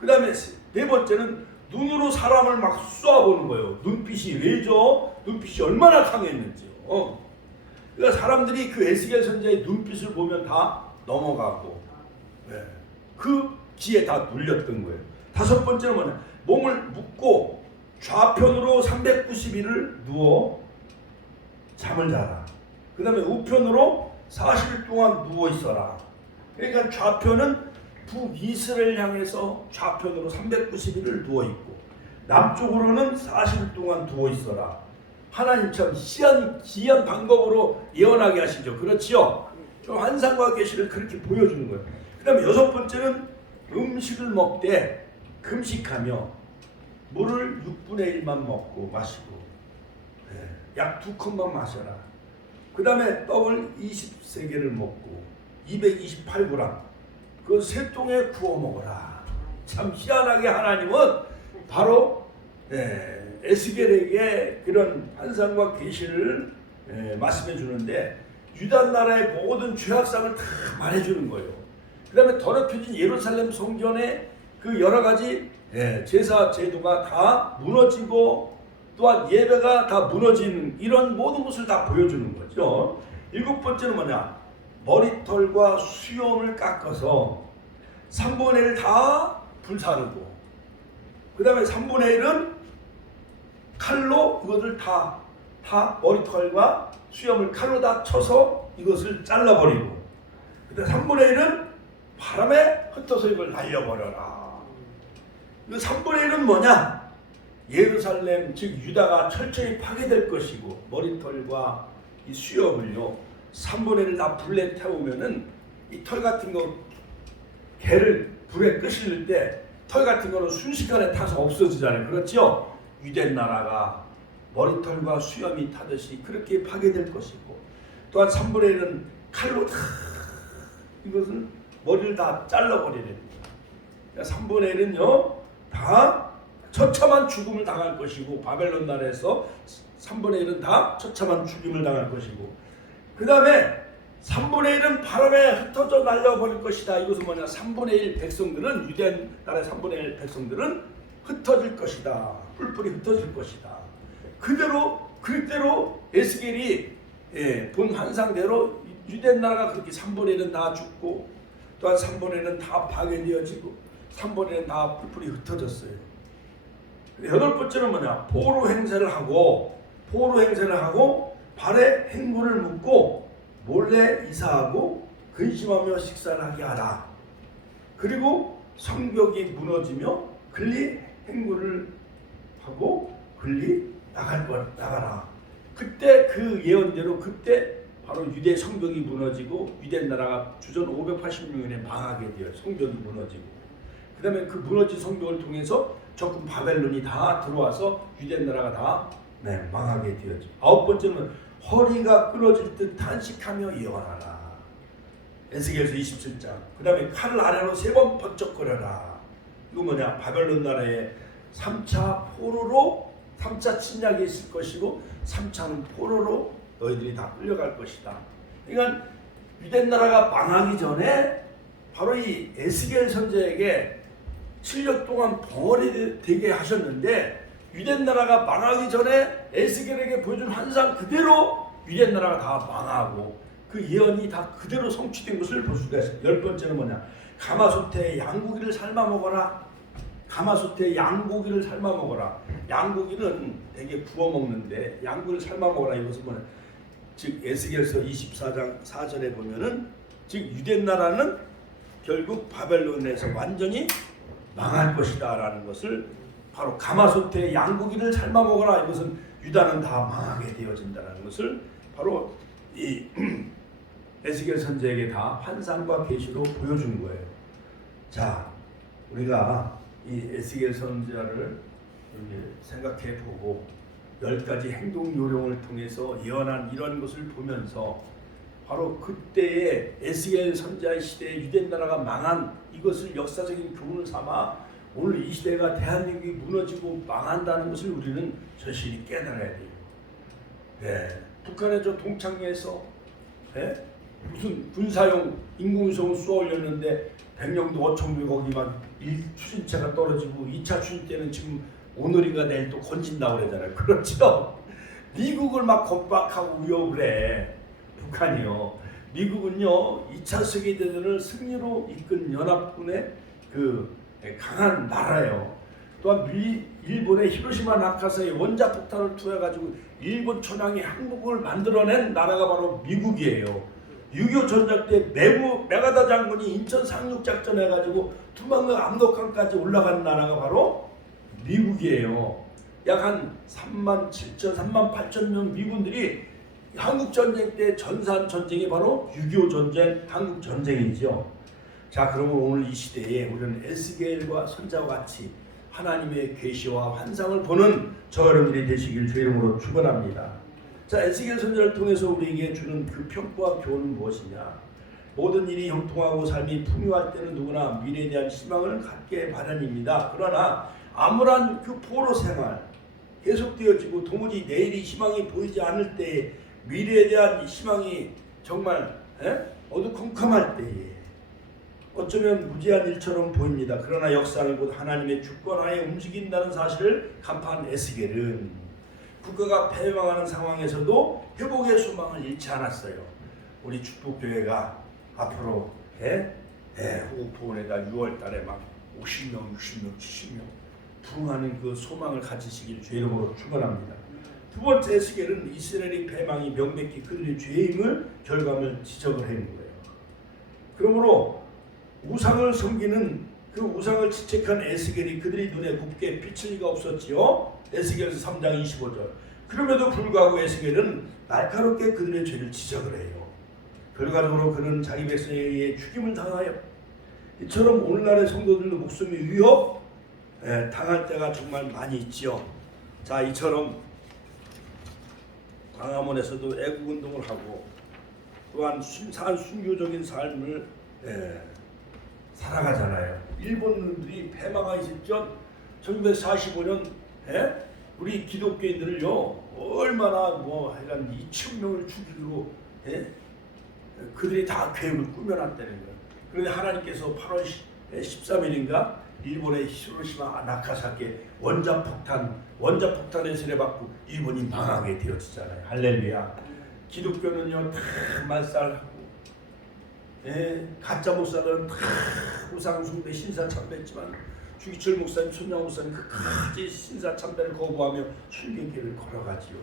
그 다음에 네 번째는 눈으로 사람을 막 쏘아보는 거예요. 눈빛이 왜죠? 눈빛이 얼마나 강했는지요. 그러니까 사람들이 그 에스겔 선지자의 눈빛을 보면 다 넘어가고 그 기에 다 눌렸던 거예요. 다섯 번째는 뭐냐. 몸을 묶고 좌편으로 390일을 누워 잠을 자라. 그 다음에 우편으로 40일 동안 누워 있어라. 그러니까 좌편은 북이스라엘 향해서 좌편으로 390일을 누워 있고 남쪽으로는 40일 동안 누워 있어라. 하나님 참 기이한 방법으로 예언하게 하시죠. 그렇지요? 환상과 계시를 그렇게 보여주는 거예요. 그 다음에 여섯 번째는 음식을 먹되 금식하며 물을 6분의 1만 먹고 마시고 약 2컵만 마셔라. 그 다음에 떡을 20세개를 먹고 228g 그 세 통에 구워 먹어라. 참 희한하게 하나님은 바로 에스겔에게 그런 환상과 계시를 말씀해 주는데 유다 나라의 모든 죄악상을 다 말해 주는 거예요. 그 다음에 더럽혀진 예루살렘 성전의 그 여러 가지 제사 제도가 다 무너지고 또한 예배가 다 무너지는 이런 모든 것을 다 보여주는 거죠. 7번째는 뭐냐? 머리털과 수염을 깎아서 3분의 1 다 불사르고, 그 다음에 3분의 1은 칼로 이것을 다 머리털과 수염을 칼로 다 쳐서 이것을 잘라버리고, 그 다음에 3분의 1은 바람에 흩어서 이걸 날려버려라. 이 3분의 1은 뭐냐? 예루살렘 즉 유다가 철저히 파괴될 것이고, 머리털과 이 수염을요 3분의 1 다 불에 태우면은 이 털 같은 거 개를 불에 끄실 때 털 같은 거는 순식간에 타서 없어지잖아요. 그렇죠? 유대 나라가 머리털과 수염이 타듯이 그렇게 파괴될 것이고, 또한 3분의 1은 칼로 다 이것은 머리를 다 잘라버리는 거야. 3분의 1은요 다 처참한 죽음을 당할 것이고, 바벨론 나라에서 3분의 1은 다 처참한 죽임을 당할 것이고, 그 다음에 3분의 1은 바람에 흩어져 날려버릴 것이다. 이것은 뭐냐? 3분의 1 백성들은, 유대 나라의 3분의 1 백성들은 흩어질 것이다. 뿔뿔이 흩어질 것이다. 그대로 에스겔이 본 환상대로 유대 나라가 그렇게 3분의 1은 다 죽고, 또한 3분의 1은 다 파괴되어지고, 3분의 1은 다 뿔뿔이 흩어졌어요. 8번째는 뭐냐? 포로 행세를 하고 발에 행군을 묶고 몰래 이사하고 근심하며 식사를 하게 하라. 그리고 성벽이 무너지며 글리 행군을 하고 글리 나가라. 그때 그 예언대로 그때 바로 유대 성벽이 무너지고 유대 나라가 주전 586년에 망하게 돼요. 성벽이 무너지고, 그 다음에 그 무너진 성벽을 통해서 적군 바벨론이 다 들어와서 유대 나라가 다 망하게 되었죠. 9번째는 허리가 끊어질 듯 탄식하며 예언하라. 에스겔서 27장. 그 다음에 칼 아래로 3번 번쩍거려라. 이거 뭐냐? 바벨론 나라의 3차 포로로 3차 침략이 있을 것이고, 3차는 포로로 너희들이 다 끌려갈 것이다. 그러니까 유대 나라가 망하기 전에 바로 이 에스겔 선지자에게 7년 동안 벙어리 되게 하셨는데, 유대 나라가 망하기 전에 에스겔에게 보여준 환상 그대로 유대 나라가 다 망하고 그 예언이 다 그대로 성취된 것을 볼 수가 있어요. 10번째는 뭐냐? 가마솥에 양고기를 삶아 먹어라. 가마솥에 양고기를 삶아 먹어라. 양고기는 되게 구워 먹는데 양고기를 삶아 먹어라. 이것은 뭐냐? 즉 에스겔서 24장 4절에 보면은 즉 유대 나라는 결국 바벨론에서 완전히 망할 것이다 라는 것을, 바로 가마솥에 양고기를 삶아 먹어라. 이것은 유다는 다 망하게 되어진다는 것을 바로 이 에스겔 선지자에게 다 환상과 계시로 보여준 거예요. 자, 우리가 이 에스겔 선지자를 생각해 보고 10가지 행동 요령을 통해서 예언한 이런 것을 보면서 바로 그때의 에스겔 선지자의 시대에 유대 나라가 망한 이것을 역사적인 교훈을 삼아 오늘 이 시대가 대한민국이 무너지고 망한다는 것을 우리는 절실히 깨달아야 돼요. 북한의 저 동창리에서 무슨 군사용 인공위성을 쏘아 올렸는데 백령도 어청도 거기만 추진체가 떨어지고 2차 추진 때는 지금 오늘인가 내일 또 건진다고 그러잖아요. 그렇죠? 미국을 막 겁박하고 위협을 해. 북한이요. 미국은요 2차 세계대전을 승리로 이끈 연합군의 그 강한 나라예요. 또한 일본의 히로시마 나카사의 원자폭탄을 투여해가지고 일본 천황이 항복을 만들어낸 나라가 바로 미국이에요. 6.25 전쟁 때 메가다 장군이 인천 상륙작전 해가지고 투망강 압록강까지 올라간 나라가 바로 미국이에요. 약 한 37,000, 38,000명 미군들이 한국전쟁 때 전사한 전쟁이 바로 6.25 전쟁, 한국전쟁이죠. 자, 그러면 오늘 이 시대에 우리는 에스겔과 선자와 같이 하나님의 계시와 환상을 보는 저 여러분들이 되시길 주 이름으로 축원합니다. 자, 에스겔 선자를 통해서 우리에게 주는 그 평가와 교훈은 무엇이냐? 모든 일이 형통하고 삶이 풍요할 때는 누구나 미래에 대한 희망을 갖게 마련입니다. 그러나 암울한 그 포로 생활 계속되어지고 도무지 내일이 희망이 보이지 않을 때에 미래에 대한 희망이 정말 어두컴컴할 때에 어쩌면 무지한 일처럼 보입니다. 그러나 역사는 곧 하나님의 주권하에 움직인다는 사실을 간파한 에스겔은 국가가 패망하는 상황에서도 회복의 소망을 잃지 않았어요. 우리 축복교회가 앞으로 호국포원에다 6월달에 막 50명, 60명, 70명 부흥하는 그 소망을 가지시길 주의 이름으로 축원합니다. 두 번째 에스겔은 이스라엘의 패망이 명백히 그들의 죄임을 결과물 지적을 하는 거예요. 그러므로 우상을 섬기는 그 우상을 지책한 에스겔이 그들의 눈에 곱게 비칠 리가 없었지요. 에스겔서 3장 25절. 그럼에도 불구하고 에스겔은 날카롭게 그들의 죄를 지적을 해요. 결과적으로 그는 자기 백성에 의해 죽임을 당하여 이처럼 오늘날의 성도들도 목숨이 위협 당할 때가 정말 많이 있지요. 자, 이처럼 광화문에서도 애국운동을 하고 또한 순교적인 삶을 살아가잖아요. 일본인들이 패망하기 직전 1945년 우리 기독교인들을요 얼마나 하여간 2,000명을 죽이기로 그들이 다 계획을 꾸며놨다는 거예요. 그런데 하나님께서 8월 13일인가 일본의 히로시마 나카사키 원자폭탄에 세례받고 일본이 망하게 되었잖아요. 할렐루야. 기독교는요 다 말살하고 가짜 목사들은 다 우상숭배 신사참배했지만 주기철 목사님, 손양 목사님 끝까지 신사참배를 거부하며 순교길을 걸어가지요.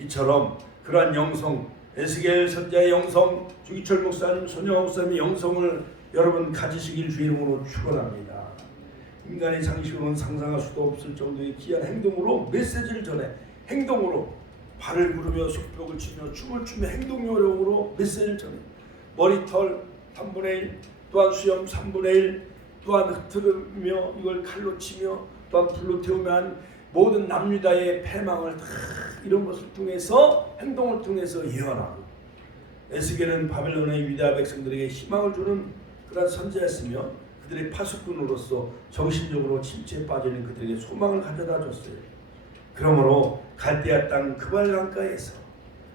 이처럼 그러한 영성, 에스겔 선자의 영성, 주기철 목사님, 손양 목사님의 영성을 여러분 가지시길 주의 이름으로 축원합니다. 인간의 상식으로는 상상할 수도 없을 정도의 귀한 행동으로 메시지를 전해 행동으로 발을 구르며 속벽을 치며 춤을 추며 행동 요령으로 메시지를 전해 머리털 3분의 1 또한 수염 3분의 1 또한 흩트르며 이걸 칼로 치며 또한 불로 태우며 한 모든 남유다의 패망을 다 이런 것을 통해서 행동을 통해서 예언하고 에스겔은 바벨론의 유다 백성들에게 희망을 주는 그런 선지자였으며 그들의 파수꾼으로서 정신적으로 침체에 빠지는 그들에게 소망을 가져다 줬어요. 그러므로 갈대아 땅 그발 강가에서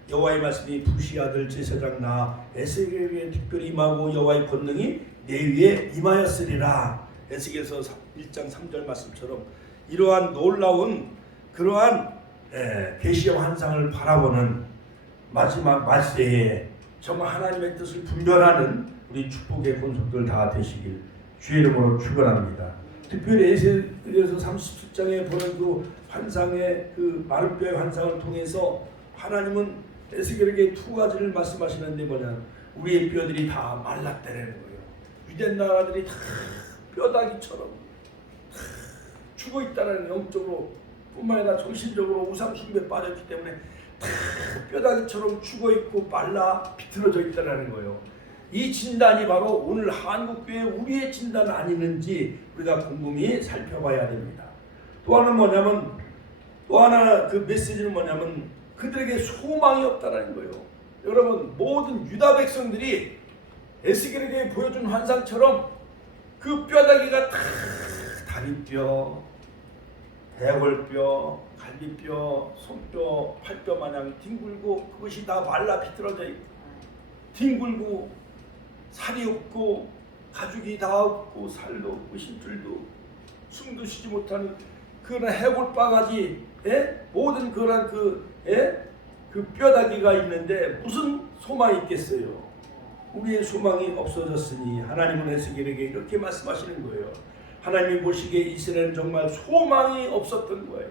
여호와의 말씀이 부시 아들 제사장 나 에스겔에게 특별히 임하고 여호와의 권능이 내 위에 임하였으리라. 에스겔서 1장 3절 말씀처럼 이러한 놀라운 그러한 계시의 환상을 바라보는 마지막 말세에 정말 하나님의 뜻을 분별하는 우리 축복의 권속들 다 되시길 주의 이름으로 축원합니다. 특별히 에스겔서 37장에 보는 그 환상의 그 마른 뼈의 환상을 통해서 하나님은 에스겔에게 두 가지를 말씀하시는데 뭐냐, 우리의 뼈들이 다 말랐다는 거예요. 유대 나라들이 다 뼈다귀처럼 다 죽어 있다는 영적으로 뿐만 아니라 정신적으로 우상 숭배에 빠졌기 때문에 다 뼈다귀처럼 죽어 있고 말라 비틀어져 있다는 거예요. 이 진단이 바로 오늘 한국교회 우리의 진단 아니는지 우리가 곰곰이 살펴봐야 됩니다. 또 하나 그 메시지는 뭐냐면 그들에게 소망이 없다는 거예요. 여러분 모든 유다 백성들이 에스겔에게 보여준 환상처럼 그 뼈다귀가 다 다리뼈, 대골뼈, 갈비뼈, 손뼈, 팔뼈 마냥 뒹굴고 그것이 다 말라 비틀어져 있고 뒹굴고 살이 없고 가죽이 다 없고 살도 없고 힘줄도 숨도 쉬지 못하는 그런 해골바가지 모든 그런 그 뼈다귀가 있는데 무슨 소망이 있겠어요? 우리의 소망이 없어졌으니 하나님은 에스겔에게 이렇게 말씀하시는 거예요. 하나님이 보시기에 이스라엘은 정말 소망이 없었던 거예요.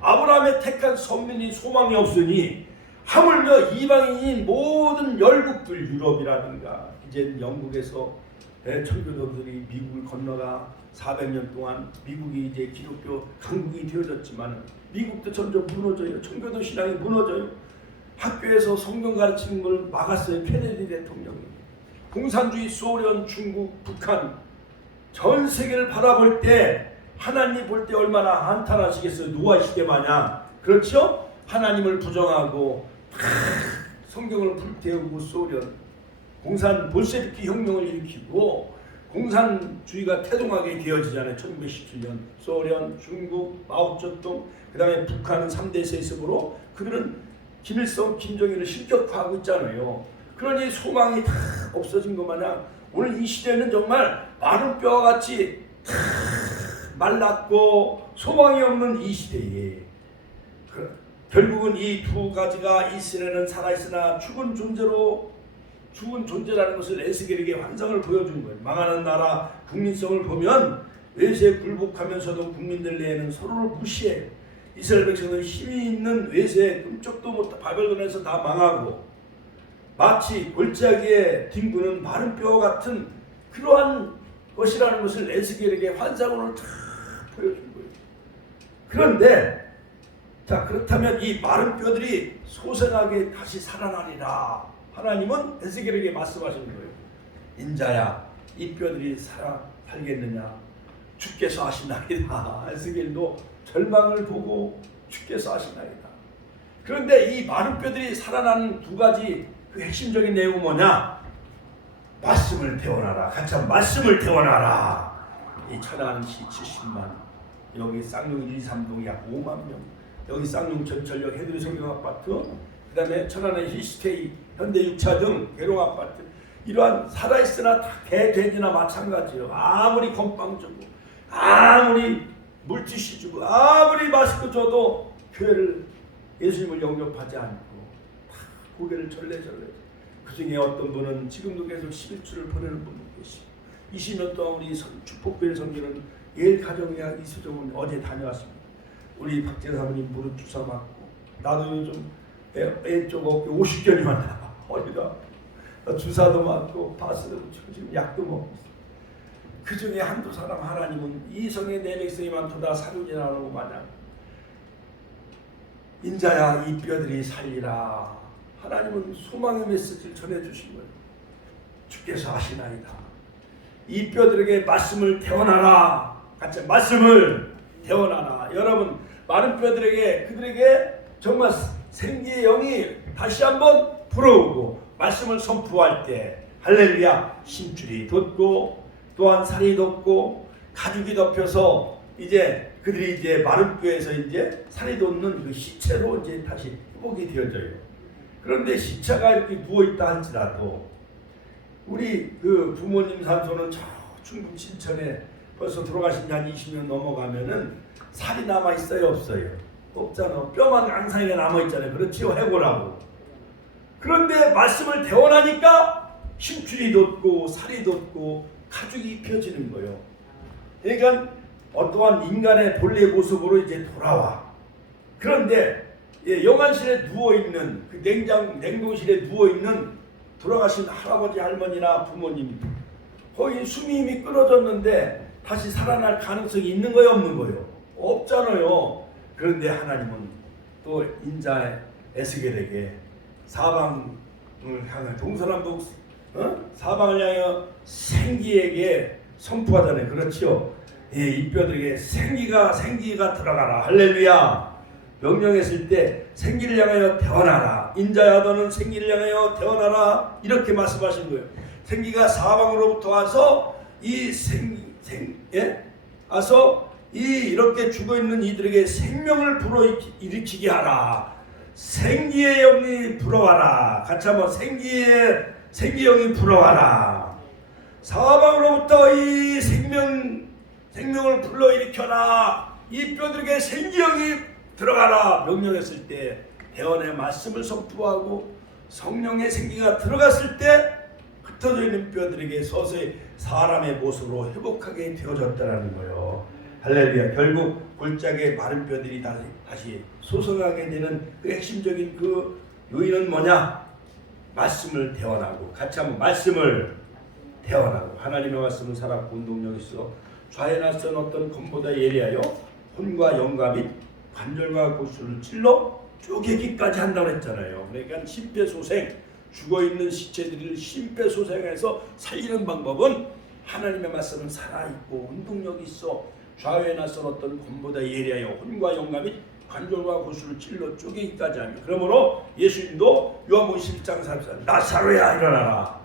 아브라함의 택한 선민이 소망이 없으니 하물며 이방인인 모든 열국들 유럽이라든가 이제 영국에서 청교도들이 미국을 건너가 400년 동안 미국이 이제 기독교 강국이 되어졌지만 미국도 점점 무너져요. 청교도 신앙이 무너져요. 학교에서 성경 가르치는 걸 막았어요. 케네디 대통령이. 공산주의 소련, 중국, 북한 전 세계를 바라볼 때 하나님 볼 때 얼마나 한탄하시겠어요. 노아 시대 마냥. 그렇죠? 하나님을 부정하고 성경을 불태우고 소련 공산 볼셰비키 혁명을 일으키고 공산주의가 태동하게 되어지잖아요. 1917년 소련, 중국, 마오쩌둥, 그 다음에 북한은 3대 세습으로 그들은 김일성, 김정일을 실격화하고 있잖아요. 그러니 소망이 다 없어진 것 마냥 오늘 이 시대는 정말 마른 뼈와 같이 다 말랐고 소망이 없는 이 시대에 결국은 이 두 가지가 이스라엘은 살아있으나 죽은 존재라는 것을 에스겔에게 환상을 보여준 거예요. 망하는 나라 국민성을 보면 외세에 굴복하면서도 국민들 내에는 서로를 무시해요. 이스라엘 백성은 힘이 있는 외세에 끔찍도 못 바벨론에서 다 망하고 마치 골짜기에 뒹구는 마른 뼈와 같은 그러한 것이라는 것을 에스겔에게 환상으로 다 보여준 거예요. 그런데 자, 그렇다면 이 마른 뼈들이 소생하게 다시 살아나리라. 하나님은 에스겔에게 말씀하시는 거예요. 인자야, 이 뼈들이 살겠느냐? 주께서 하시나이다. 에스겔도 절망을 보고 주께서 하시나이다. 그런데 이 마른 뼈들이 살아나는 두 가지 그 핵심적인 내용은 뭐냐? 말씀을 태어나라. 같이 한번 말씀을 태어나라. 이 천안시 70만, 여기 쌍용 1, 2, 3동 약 5만 명, 여기 쌍용 전철역 해드리 성경 아파트, 그 다음에 천안의 히스테이, 현대 6차 등 괴롱 아파트, 이러한 살아있으나 다 개, 돼지나 마찬가지예요. 아무리 건빵 주고, 아무리 물티슈 주고, 아무리 마스크 줘도 교회를, 예수님을 영접하지 않고 다 고개를 절레절레. 그 중에 어떤 분은 지금도 계속 11주를 보내는 분도 계시고, 20년 동안 우리 축복교회 섬기는 예일 가정의학 이수정은 어제 다녀왔습니다. 우리 박재 사모님 무릎 주사 맞고, 나도 요즘 왼쪽 어깨 50견이 왔나 허리가 주사도 맞고 파스도 붙이고 지금 약도 먹고 있어요. 그 중에 한두 사람 하나님은 이성의 내 백성이 많도다 사륜이라고 마냥 인자야 이 뼈들이 살리라. 하나님은 소망의 메시지를 전해주신 거예요. 주께서 하시나이다. 이 뼈들에게 말씀을 태어나라. 같이 말씀을 태어나라. 여러분 마른 뼈들에게 그들에게 정말 생기의 영이 다시 한번 불어오고 말씀을 선포할 때 할렐루야 힘줄이 돋고 또한 살이 돋고 가죽이 덮여서 이제 그들이 이제 마른 뼈에서 이제 살이 돋는 그 시체로 이제 다시 회복이 되어져요. 그런데 시체가 이렇게 누워 있다 할지라도 우리 그 부모님 산소는 저 충북 신천에 벌써 돌아가신 지 한 20년 넘어가면은 살이 남아 있어요, 없어요? 없잖아. 뼈만 앙상하게 남아 있잖아요. 그렇지요, 해보라고. 그런데 말씀을 대원하니까 힘줄이 돋고 살이 돋고 가죽이 입혀지는 거예요. 그러니까 어떠한 인간의 본래 모습으로 이제 돌아와. 그런데 영안실에 누워 있는 그 냉동실에 누워 있는 돌아가신 할아버지 할머니나 부모님, 거의 숨이 이미 끊어졌는데 다시 살아날 가능성이 있는 거예요, 없는 거예요? 없잖아요. 그런데 하나님은 또 인자 에스겔에게 사방을 향해 동서남북 사방을 향하여 생기에게 선포하잖아요. 그렇지요? 이 뼈들에게 생기가 들어가라. 할렐루야. 명령했을 때 생기를 향하여 태어나라. 인자야 너는 생기를 향하여 태어나라. 이렇게 말씀하신 거예요. 생기가 사방으로부터 와서 이렇게 죽어있는 이들에게 생명을 불어일으키게 하라. 생기의 영이 불어와라. 같이 한번 생기의 영이 불어와라. 사방으로부터 이 생명을 불러일으켜라. 이 뼈들에게 생기영이 들어가라. 명령했을 때 대언의 말씀을 선포하고 성령의 생기가 들어갔을 때 흩어져 있는 뼈들에게 서서히 사람의 모습으로 회복하게 되어졌다는 거예요. 할렐루야. 결국 골짜기의 마른 뼈들이 다시 소성하게 되는 그 핵심적인 그 요인은 뭐냐? 말씀을 대원하고, 같이 한번 말씀을 대원하고. 하나님의 말씀은 살았고 운동력이 있어 좌에 낯선 어떤 검보다 예리하여 혼과 영과 및 관절과 골수를 찔러 쪼개기까지 한다고 했잖아요. 그러니까 심폐소생, 죽어있는 시체들을 심폐소생해서 살리는 방법은 하나님의 말씀은 살아있고 운동력이 있어 좌우에 낯선 어떤 검보다 예리하여 혼과 영과 및 관절과 골수를 찔러 쪼개기까지 하며, 그러므로 예수님도 요한복음 11장 44절 나사로야 일어나라.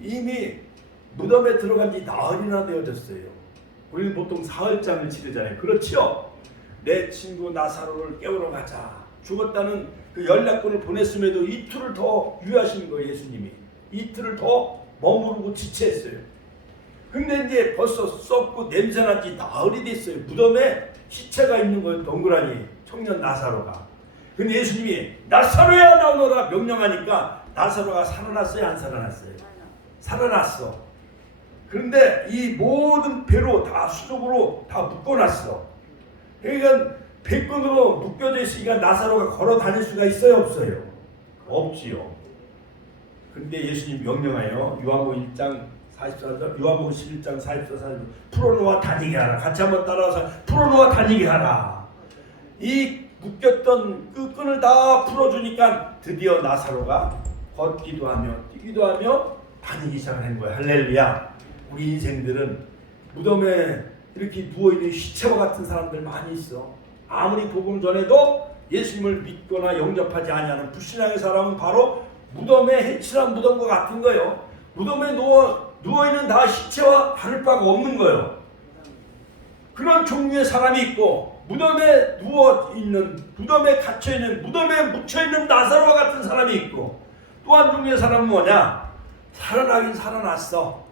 이미 무덤에 들어간 지 나흘이나 되어졌어요. 우리는 보통 사흘장을 치르잖아요. 그렇지요? 내 친구 나사로를 깨우러 가자. 죽었다는 그 연락권을 보냈음에도 이틀을 더 유하신 거예요. 예수님이 이틀을 더 머무르고 지체했어요. 근데 이제 벌써 썩고 냄새난 지 나흘이 됐어요. 무덤에 시체가 있는 거예요. 동그라니 청년 나사로가. 근데 예수님이 나사로야 나오너라 명령하니까 나사로가 살아났어요, 안 살아났어요? 살아났어. 그런데 이 모든 배로 다 수족으로 다 묶어놨어. 그러니까 배끈으로 묶여져 있으니까 나사로가 걸어 다닐 수가 있어요, 없어요? 없지요. 근데 예수님 명령하여 요한복음 1장 44절, 요한복음 11장 44절 풀어놓아 다니게 하라. 같이 한번 따라서 풀어놓아 다니게 하라. 이 묶였던 그 끈을 다 풀어주니까 드디어 나사로가 걷기도 하며 뛰기도 하며 다니기 시작한 거예요. 할렐루야. 우리 인생들은 무덤에 이렇게 누워있는 시체와 같은 사람들 많이 있어. 아무리 복음 전에도 예수님을 믿거나 영접하지 아니하는 불신앙의 사람은 바로 무덤에 해칠한 무덤과 같은 거예요. 무덤에 누워있는 다 시체와 다를 바가 없는 거예요. 그런 종류의 사람이 있고, 무덤에 누워있는, 무덤에 갇혀있는, 무덤에 묻혀있는 나사로와 같은 사람이 있고, 또 한 종류의 사람은 뭐냐? 살아나긴 살아났어.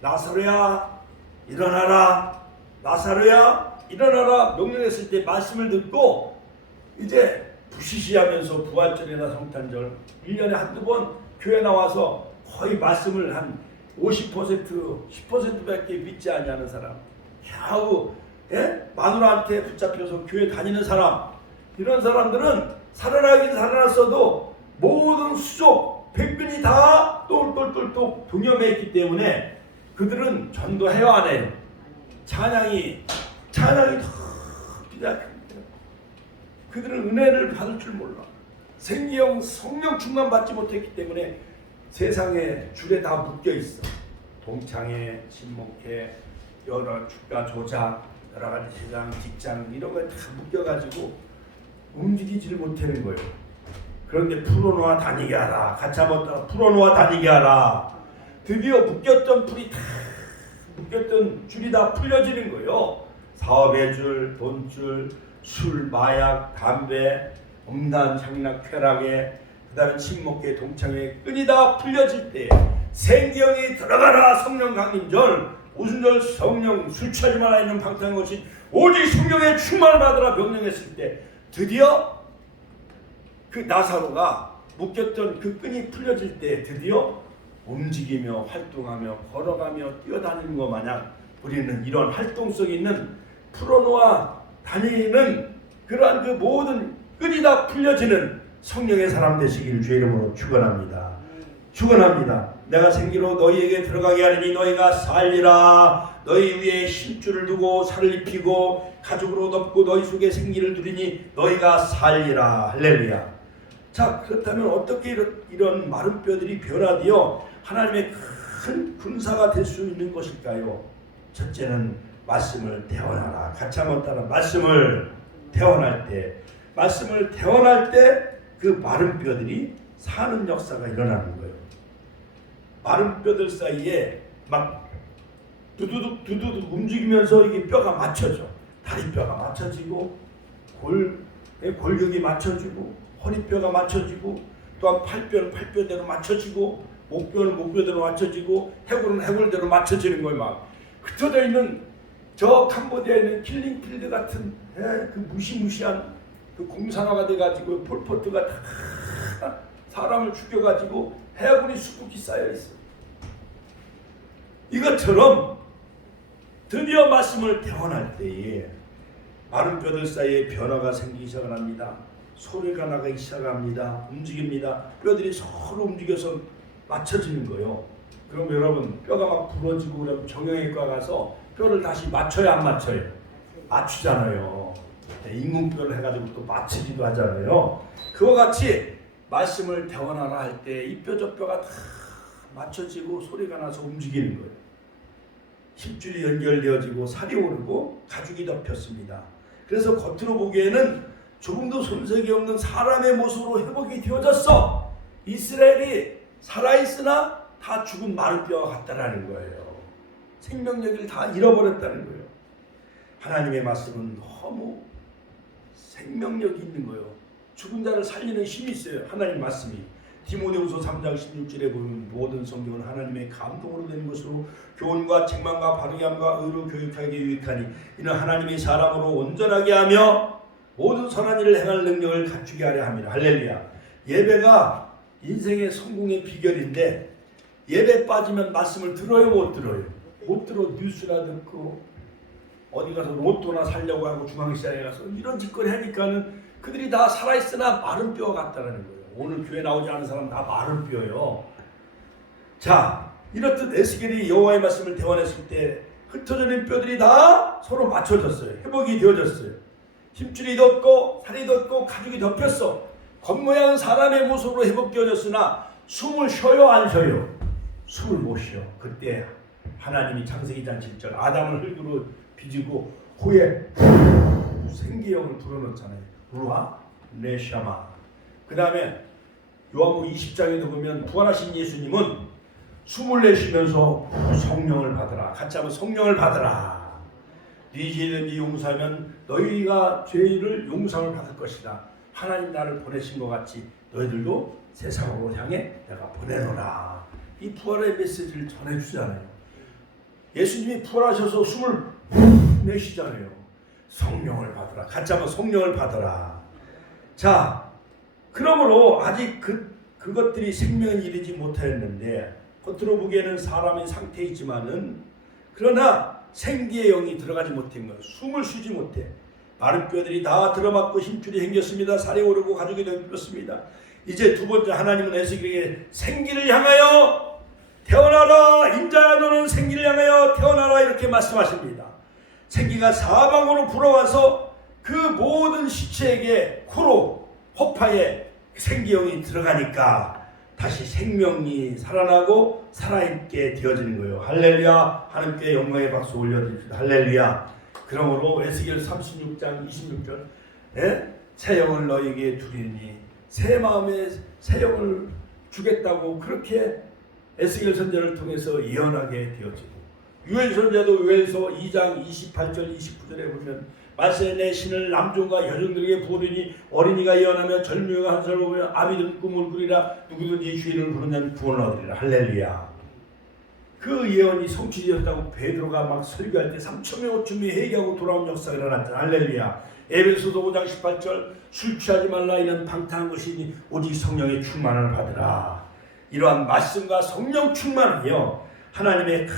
나사로야 일어나라, 나사로야 일어나라 명령했을 때 말씀을 듣고 이제 부시시하면서 부활절이나 성탄절 1년에 한두 번 교회 나와서 거의 말씀을 한 50%, 10%밖에 믿지 아니하는 사람, 겨우 마누라한테 붙잡혀서 교회 다니는 사람, 이런 사람들은 살아나긴 살아났어도 모든 수족, 백근이 다 똘똘똘똘 동여매 있기 때문에 그들은 전도해야 안 해요. 찬양이 더 비약합니다. 그들은 은혜를 받을 줄 몰라. 생기형 성령 충만 받지 못했기 때문에 세상에 줄에 다 묶여 있어. 동창회, 친목회, 여러 주가 조작, 여러 가지 세상, 직장 이런 거 다 묶여가지고 움직이지를 못하는 거예요. 그런데 풀어놓아 다니게 하라. 같이 한번 따라 풀어놓아 다니게 하라. 드디어 묶였던 풀이 다 묶였던 줄이 다 풀려지는 거예요. 사업의 줄, 돈줄, 술, 마약, 담배, 음란, 향락, 쾌락에, 그 다음에 친목계, 동창회 끈이 다 풀려질 때 생경이 들어가라. 성령 강림절, 오순절 성령 술 취하지 말아 있는 방탕한 것이 오직 성령의 충만을 받으라 명령했을 때 드디어 그 나사로가 묶였던 그 끈이 풀려질 때 드디어 움직이며 활동하며 걸어가며 뛰어다니는 것 마냥 우리는 이런 활동성 있는 풀어놓아 다니는 그러한 그 모든 끈이 다 풀려지는 성령의 사람 되시길 주의 이름으로 축원합니다. 축원합니다. 내가 생기로 너희에게 들어가게 하리니 너희가 살리라. 너희 위에 힘줄을 두고 살을 입히고 가죽으로 덮고 너희 속에 생기를 두리니 너희가 살리라. 할렐루야. 자, 그렇다면 어떻게 이런 마른 뼈들이 변화되어 하나님의 큰 군사가 될 수 있는 것일까요? 첫째는 말씀을 대원하라. 같이 한번 따라 말씀을 대원할 때 그 마른 뼈들이 사는 역사가 일어나는 거예요. 마른 뼈들 사이에 막 두두둑 움직이면서 이게 뼈가 맞춰져. 다리뼈가 맞춰지고 골격이 맞춰지고 허리뼈가 맞춰지고 또한 팔뼈는 팔뼈대로 맞춰지고 목뼈는 목뼈대로 맞춰지고 해골은 해골대로 맞춰지는 거예요. 막 흩어져 있는 저 캄보디아에 있는 킬링필드 같은 그 무시무시한 그 공산화가 돼가지고 폴포트가 다 사람을 죽여가지고 해골이 수북히 쌓여있어. 이것처럼 드디어 말씀을 대원할 때에 마른 뼈들 사이에 변화가 생기기 시작합니다. 소리가 나기 시작합니다. 움직입니다. 뼈들이 서로 움직여서 맞춰지는 거예요. 그럼 여러분 뼈가 막 부러지고 그러면 정형외과 가서 뼈를 다시 맞춰야 안 맞춰요? 맞추잖아요. 인공뼈를 해가지고 또 맞추기도 하잖아요. 그와 같이 말씀을 대원하라 할 때 이 뼈 저 뼈가 다 맞춰지고 소리가 나서 움직이는 거예요. 힘줄이 연결되어지고 살이 오르고 가죽이 덮였습니다. 그래서 겉으로 보기에는 조금도 손색이 없는 사람의 모습으로 회복이 되어졌어. 이스라엘이 살아있으나 다 죽은 마른 뼈와 같다라는 거예요. 생명력을 다 잃어버렸다는 거예요. 하나님의 말씀은 너무 생명력이 있는 거예요. 죽은 자를 살리는 힘이 있어요. 하나님 말씀이. 디모데후서 3장 16절에 보면 모든 성경은 하나님의 감동으로 된 것으로 교훈과 책망과 바르게 함과 의로 교육하게 유익하니 이는 하나님의 사람으로 온전하게 하며 모든 선한 일을 행할 능력을 갖추게 하려 합니다. 할렐루야. 예배가 인생의 성공의 비결인데 예배 빠지면 말씀을 들어요, 못 들어요? 못 들어. 뉴스나 듣고 어디 가서 로또나 살려고 하고 중앙시장에 가서 이런 짓거리 하니까는 그들이 다 살아있으나 마른 뼈 같다는 거예요. 오늘 교회 나오지 않은 사람 다 마른 뼈예요. 자, 이렇듯 에스겔이 여호와의 말씀을 대원했을 때 흩어져진 뼈들이 다 서로 맞춰졌어요. 회복이 되어졌어요. 힘줄이 돋고 살이 돋고 가죽이 덮였어. 겉모양은 사람의 모습으로 회복되어졌으나 숨을 쉬어요, 안 쉬어요? 숨을 못 쉬어. 그때 하나님이 창세기 7절 아담을 흙으로 빚고 후에 생기형을 불어넣잖아요. 루아 네샤마. 그 다음에 요한복음 20장에도 보면 부활하신 예수님은 숨을 내쉬면서 성령을 받으라. 같이 한번 성령을 받으라. 네 죄를 용서하면 너희가 죄를 용서를 받을 것이다. 하나님 나를 보내신 것 같이 너희들도 세상으로 향해 내가 보내노라. 이 부활의 메시지를 전해주잖아요. 예수님이 부활하셔서 숨을 내쉬잖아요. 성령을 받으라. 같이 한번 성령을 받으라. 자, 그러므로 아직 그것들이 생명에 이르지 못하였는데 겉으로 보기에는 사람의 상태이지만은 그러나 생기의 영이 들어가지 못한 거예요. 숨을 쉬지 못해. 마른 뼈들이 다 들어맞고 힘줄이 생겼습니다. 살이 오르고 가죽이 덮였습니다. 이제 두 번째 하나님은 에스겔에게 생기를 향하여 태어나라. 인자야 너는 생기를 향하여 태어나라 이렇게 말씀하십니다. 생기가 사방으로 불어와서 그 모든 시체에게 코로 허파에 생기형이 들어가니까 다시 생명이 살아나고 살아있게 되어지는 거예요. 할렐루야. 하나님께 영광의 박수 올려드립니다. 할렐루야. 그러므로 에스겔 36장 26절 새 영을 너에게 두리니 새 마음에 새 영을 주겠다고 그렇게 에스겔 선지자를 통해서 예언하게 되어지고 유엘 선지자도 유엘서 2장 28절 29절에 보면 말세 내 신을 남종과 여종들에게 부으리니 어린이가 예언하며 젊은이가 한살 보며 아비든 꿈을 꾸리라 누구든지 주인을 부르면 구원을 얻으리라. 할렐루야. 그 예언이 성취되었다고 베드로가 막 설교할 때 3,000명 5,000명이 회개하고 돌아온 역사가 일어났잖아. 할렐루야. 에베소서 5장 18절 술 취하지 말라 이는 방탕한 것이니 오직 성령의 충만을 받으라. 이러한 말씀과 성령 충만은요 하나님의 큰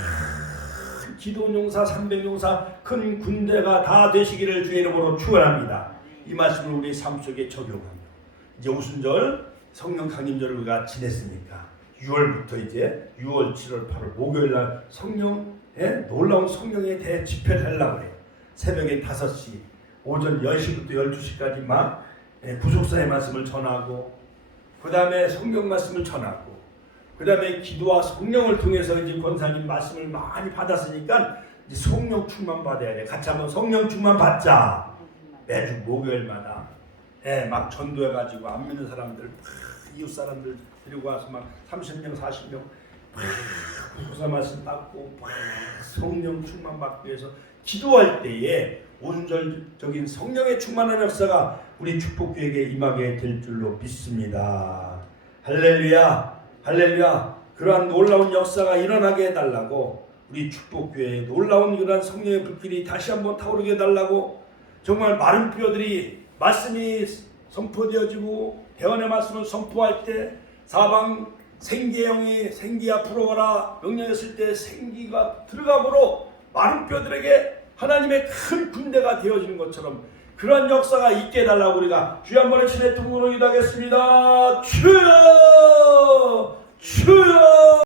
기도원 용사 300용사 큰 군대가 다 되시기를 주의 이름으로 축원합니다. 이 말씀을 우리 삶 속에 적용하며 이제 오순절 성령 강림절을 우리가 지냈으니까 6월부터 이제 6월 7월 8월 목요일날 성령의 놀라운 성령의 대집회를 하려고 해요. 새벽에 5시 오전 10시부터 12시까지 막 구속사의 말씀을 전하고 그 다음에 성경 말씀을 전하고 그 다음에 기도와 성령을 통해서 이제 권사님 말씀을 많이 받았으니까 이제 성령 충만 받아야 돼. 같이 한번 성령 충만 받자. 매주 목요일마다 막 전도해가지고 안 믿는 사람들 이웃 사람들 데리고 와서 막 30명 40명 구속사 말씀 받고 성령 충만 받기 위해서 기도할 때에 오순절적인 성령의 충만한 역사가 우리 축복교회에 임하게 될 줄로 믿습니다. 할렐루야. 할렐루야. 그러한 놀라운 역사가 일어나게 해달라고 우리 축복교회에 놀라운 그러한 성령의 불길이 다시 한번 타오르게 해달라고 정말 마른 뼈들이 말씀이 선포되어지고 대언의 말씀을 선포할 때 사방 생기의 영이 생기야 불어가라 명령했을 때 생기가 들어가므로 마른 뼈들에게 하나님의 큰 군대가 되어지는 것처럼 그런 역사가 있게 해달라고 우리가 주여 한번 친의 통으로 기도하겠습니다. 주여